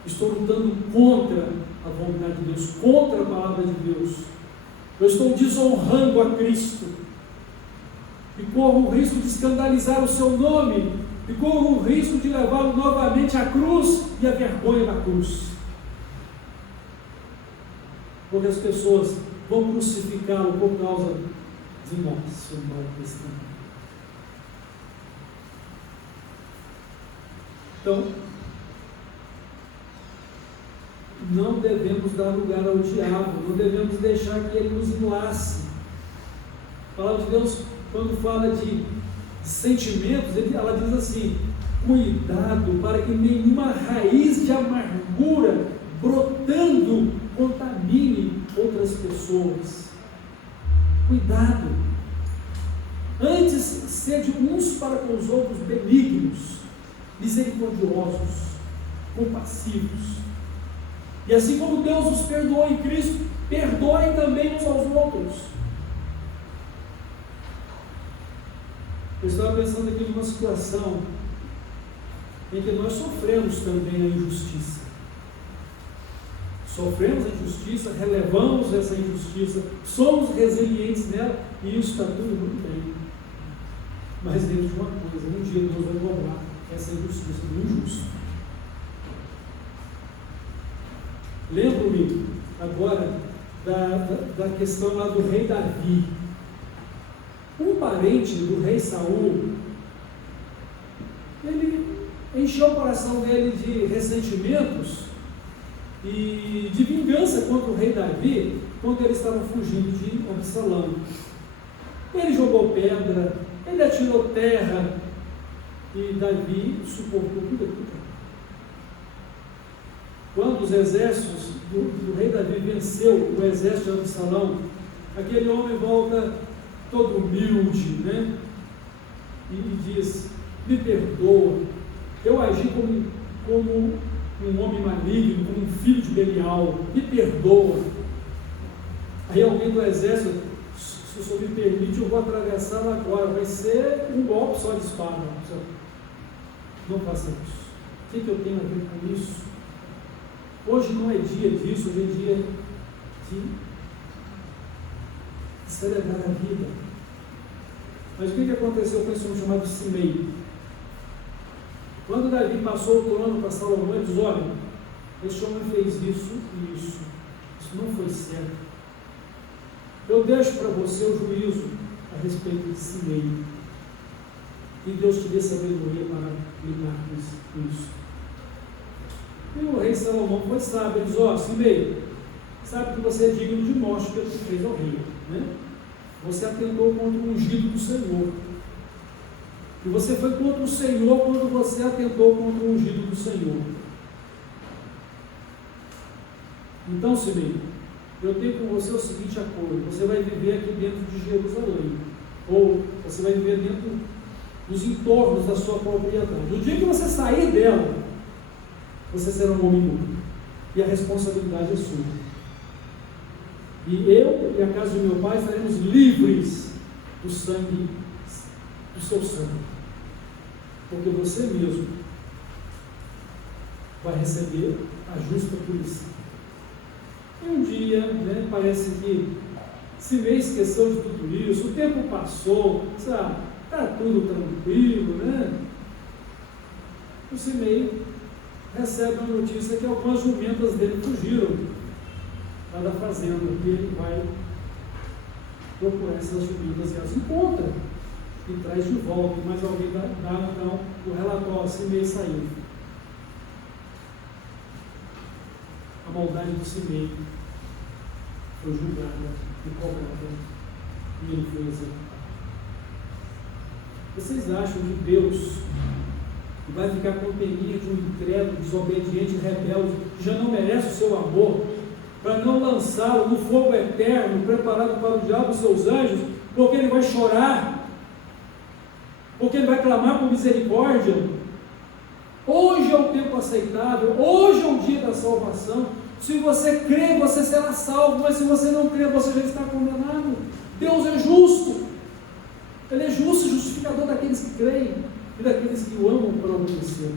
Estou lutando contra a vontade de Deus, contra a palavra de Deus. Eu estou desonrando a Cristo. E corro o risco de escandalizar o seu nome. E corro o risco de levá-lo novamente à cruz e à vergonha da cruz. Porque as pessoas vão crucificá-lo por causa de nosso Novo Testamento. Então, não devemos dar lugar ao diabo, não devemos deixar que ele nos enlace. A palavra de Deus, quando fala de sentimentos, ela diz assim: cuidado para que nenhuma raiz de amargura brotando contamine outras pessoas. Cuidado. Antes, sede uns para com os outros benignos, misericordiosos, compassivos. E assim como Deus os perdoou em Cristo, perdoem também uns aos outros. Eu estava pensando aqui numa situação em que nós sofremos também a injustiça. Sofremos a injustiça, relevamos essa injustiça, somos resilientes nela, e isso está tudo muito bem. Mas lembre de uma coisa: um dia Deus vai cobrar essa injustiça do injusto. Lembro-me agora da questão lá do rei Davi. Um parente do rei Saul, ele encheu o coração dele de ressentimentos e de vingança contra o rei Davi, quando ele estava fugindo de Absalão. Ele jogou pedra, ele atirou terra, e Davi suportou tudo aquilo. Quando os exércitos do rei Davi venceu o exército de Absalão, aquele homem volta todo humilde, né? E diz: me perdoa, eu agi como um homem maligno, como um filho de Belial, me perdoa. Aí alguém do exército: se o senhor me permite, eu vou atravessá-lo agora, vai ser um golpe só de espada. Não faça isso. O que eu tenho a ver com isso? Hoje não é dia disso, hoje é dia de celebrar a vida. Mas o que aconteceu com esse homem chamado Simei? Quando Davi passou o trono para Salomão, ele diz: olha, esse homem fez isso e isso não foi certo. Eu deixo para você o juízo a respeito de Simei. E Deus te dê sabedoria para lidar com isso. E o rei Salomão foi sábio, ele diz: ó, Simei, sabe que você é digno de morte pelo que fez ao rei, né? Você atentou contra o ungido do Senhor. E você foi contra o Senhor quando você atentou contra o ungido do Senhor. Então, Simei, eu tenho com você o seguinte acordo: você vai viver aqui dentro de Jerusalém, ou você vai viver dentro dos entornos da sua propriedade. No dia que você sair dela, você será um homem nu, e a responsabilidade é sua. E eu e a casa de meu pai estaremos livres do sangue, do seu sangue, porque você mesmo vai receber a justa punição. E um dia, parece que Simei esqueceu de tudo isso, o tempo passou, sabe, está tudo tranquilo, O Simei recebe a notícia que algumas jumentas dele fugiram lá da fazenda, e ele vai procurar essas jumentas e as encontra e traz de volta, mas alguém dá então o relatório: Simei saiu. A maldade do Simei foi julgada e cobrada, e ele foi executado. Vocês acham que Deus vai ficar com peninha de um incrédulo, desobediente, rebelde, que já não merece o seu amor, para não lançá-lo no fogo eterno, preparado para o diabo e seus anjos, porque ele vai chorar, porque ele vai clamar por misericórdia? Hoje é o tempo aceitável, hoje é o dia da salvação. Se você crê, você será salvo, mas se você não crê, você já está condenado. Deus é justo, Ele é justo, justificador daqueles que creem e daqueles que o amam para obedecer.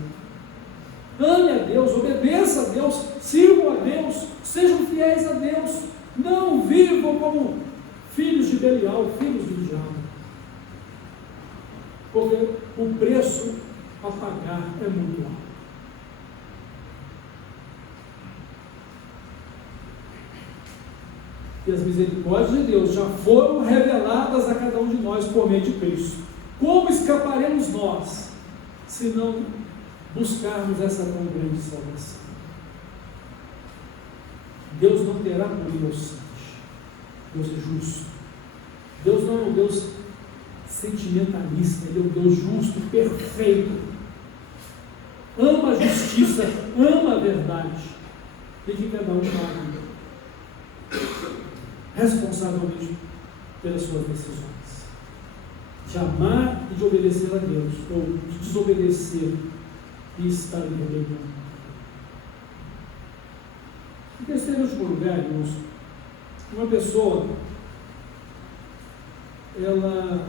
Ame a Deus, obedeça a Deus, sirvam a Deus, sejam fiéis a Deus, não vivam como filhos de Belial, filhos do diabo, porque o preço a pagar é muito alto. E as misericórdias de Deus já foram reveladas a cada um de nós por meio de Cristo. Como escaparemos nós, se não buscarmos essa tão grande salvação? Deus não terá por inocente. Deus é justo. Deus não é um Deus sentimentalista, Ele é um Deus justo, perfeito. Ama a justiça, ama a verdade. E que cada um pague responsavelmente pelas suas decisões, de amar e de obedecer a Deus, ou de desobedecer e estar em rebelião. Em terceiro e último lugar, irmãos, uma pessoa, ela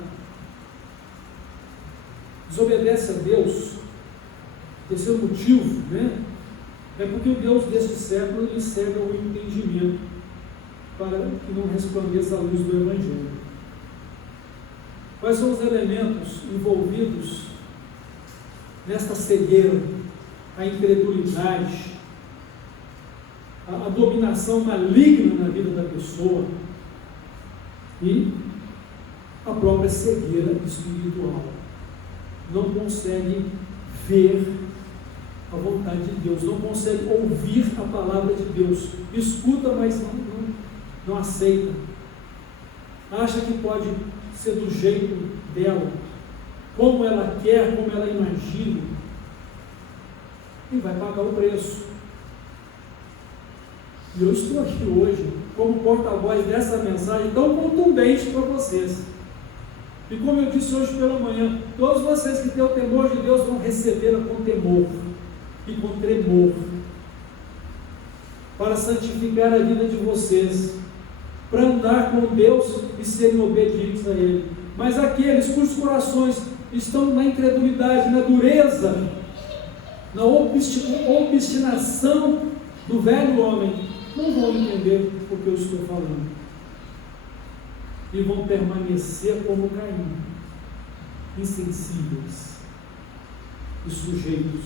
desobedece a Deus. Terceiro motivo, é porque o Deus deste século lhe cega o entendimento, para que não resplandeça a luz do Evangelho. Quais são os elementos envolvidos nesta cegueira? A incredulidade, a dominação maligna na vida da pessoa e a própria cegueira espiritual. Não consegue ver a vontade de Deus, não consegue ouvir a palavra de Deus, escuta, mas não aceita, acha que pode ser do jeito dela, como ela quer, como ela imagina, e vai pagar o preço. E eu estou aqui hoje como porta-voz dessa mensagem tão contundente para vocês. E como eu disse hoje pela manhã, todos vocês que têm o temor de Deus vão recebê-la com temor e com tremor, para santificar a vida de vocês, para andar com Deus e serem obedientes a Ele. Mas aqueles cujos corações estão na incredulidade, na dureza, na obstinação do velho homem, não vão entender o que eu estou falando e vão permanecer como Caim, insensíveis e sujeitos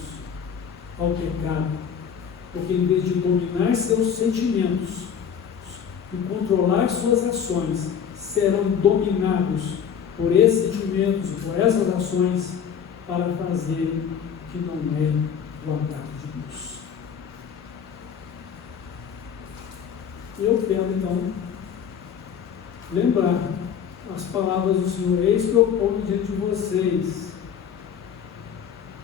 ao pecado, porque em vez de dominar seus sentimentos e controlar suas ações, serão dominados por esses sentimentos, por essas ações, para fazerem o que não é do agrado de Deus. Eu quero então lembrar as palavras do Senhor: eis que eu ponho diante de vocês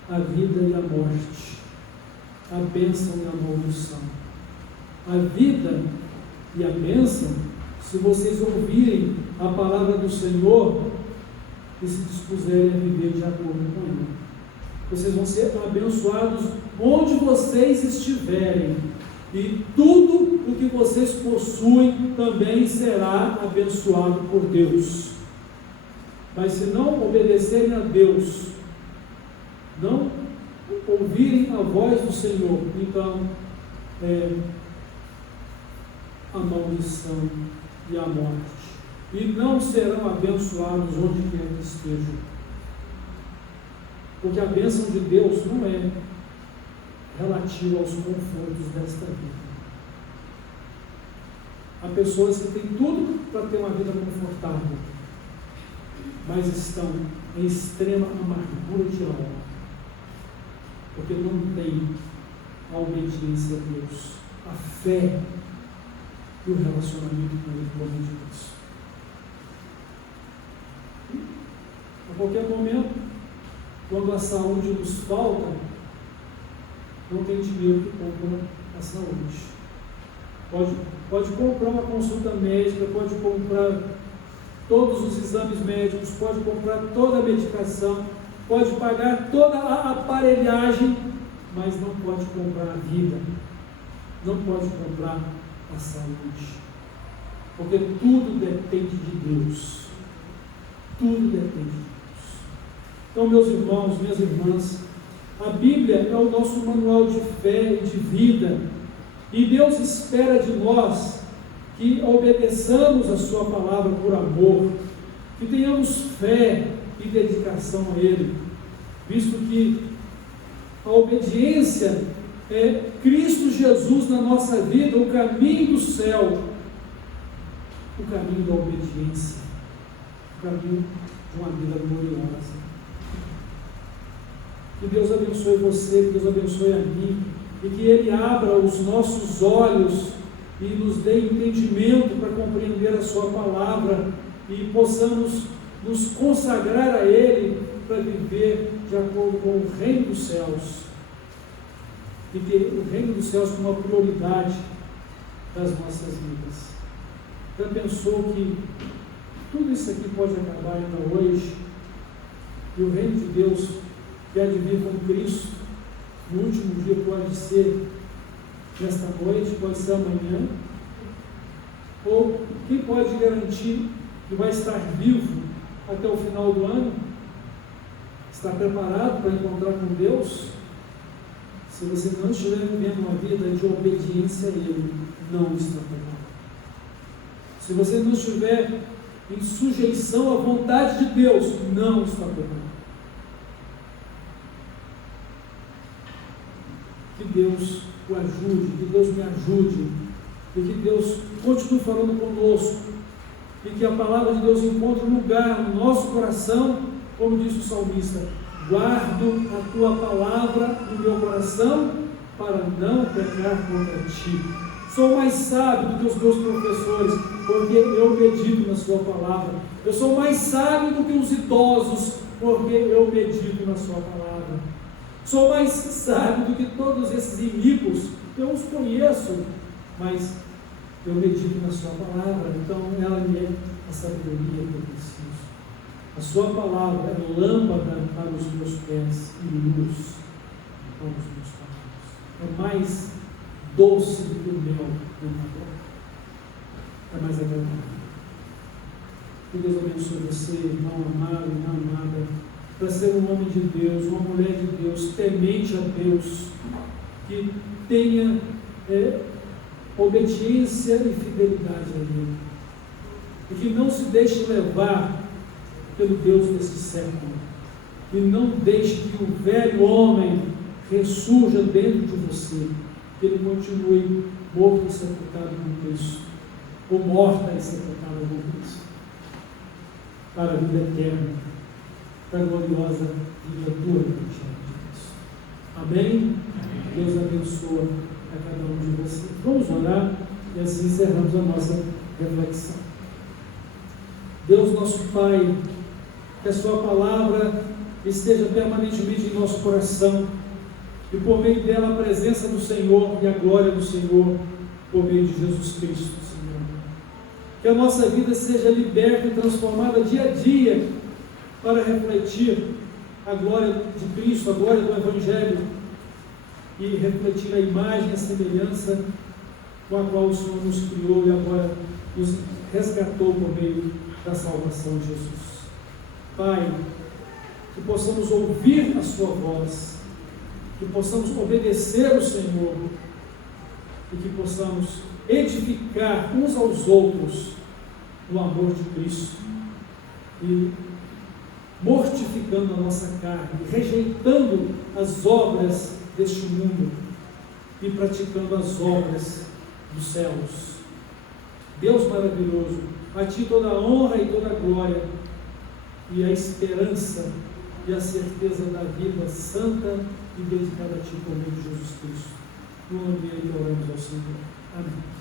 a vida e a morte, a bênção e a maldição. a vida e a bênção se vocês ouvirem a palavra do Senhor e se dispuserem a viver de acordo com Ele. Vocês vão ser abençoados onde vocês estiverem, e tudo o que vocês possuem também será abençoado por Deus. Mas se não obedecerem a Deus, não ouvirem a voz do Senhor, então a maldição e a morte, e não serão abençoados onde quer que estejam, porque a bênção de Deus não é relativa aos confortos desta vida. Há pessoas que têm tudo para ter uma vida confortável, mas estão em extrema amargura de alma, porque não têm a obediência a Deus, a fé e o relacionamento com Ele por meio de Deus. A qualquer momento, quando a saúde nos falta, não tem dinheiro que compra a saúde. Pode comprar uma consulta médica, pode comprar todos os exames médicos, pode comprar toda a medicação, pode pagar toda a aparelhagem, mas não pode comprar a vida, não pode comprar a saúde, porque tudo depende de Deus, tudo depende de Deus. Então, meus irmãos, minhas irmãs, a Bíblia é o nosso manual de fé e de vida, e Deus espera de nós que obedeçamos a sua palavra por amor, que tenhamos fé e dedicação a Ele, visto que a obediência é Cristo Jesus na nossa vida, o caminho do céu, o caminho da obediência, o caminho de uma vida gloriosa. Que Deus abençoe você, que Deus abençoe a mim, e que Ele abra os nossos olhos e nos dê entendimento para compreender a sua palavra, e possamos nos consagrar a Ele para viver de acordo com o reino dos céus, e ter o reino dos céus como uma prioridade das nossas vidas. Já pensou que tudo isso aqui pode acabar ainda hoje, e o reino de Deus que há de vir com Cristo no último dia pode ser nesta noite, pode ser amanhã, ou quem pode garantir que vai estar vivo até o final do ano? Está preparado para encontrar com Deus? Se você não estiver vivendo uma vida de obediência a Ele, não está preparado. Se você não estiver em sujeição à vontade de Deus, não está preparado. Que Deus o ajude, que Deus me ajude, e que Deus continue falando conosco, e que a palavra de Deus encontre lugar no nosso coração, como disse o salmista: guardo a tua palavra no meu coração, para não pecar contra ti. Sou mais sábio do que os meus professores, porque eu medito na sua palavra. Eu sou mais sábio do que os idosos, porque eu medito na sua palavra. Sou mais sábio do que todos esses iníquos, eu os conheço, mas eu medito na sua palavra, então ela me é a sabedoria que eu preciso. A sua palavra é lâmpada para os meus pés e luz para os meus passos. É mais doce do que o mel na minha boca. É mais agradável. Que Deus abençoe você, irmão amado, irmã amada, para ser um homem de Deus, uma mulher de Deus, temente a Deus, que tenha obediência e fidelidade a Ele, e que não se deixe levar pelo Deus desse século, e não deixe que o velho homem ressurja dentro de você, que ele continue morto e sepultado com Cristo, ou morta e sepultada com Cristo, para a vida eterna, para a gloriosa vida tua, Deus. Amém? Deus abençoa a cada um de vocês. Vamos orar e assim encerramos a nossa reflexão. Deus nosso Pai, que a sua palavra esteja permanentemente em nosso coração, e por meio dela a presença do Senhor e a glória do Senhor por meio de Jesus Cristo, Senhor. Que a nossa vida seja liberta e transformada dia a dia para refletir a glória de Cristo, a glória do Evangelho e refletir a imagem e a semelhança com a qual o Senhor nos criou e agora nos resgatou por meio da salvação de Jesus. Pai, que possamos ouvir a sua voz, que possamos obedecer ao Senhor e que possamos edificar uns aos outros no amor de Cristo e mortificando a nossa carne, rejeitando as obras deste mundo e praticando as obras dos céus. Deus maravilhoso, a Ti toda a honra e toda a glória e a esperança e a certeza da vida santa e dedicada a Ti por meio de Jesus Cristo. No nome dele oramos ao Senhor. Amém.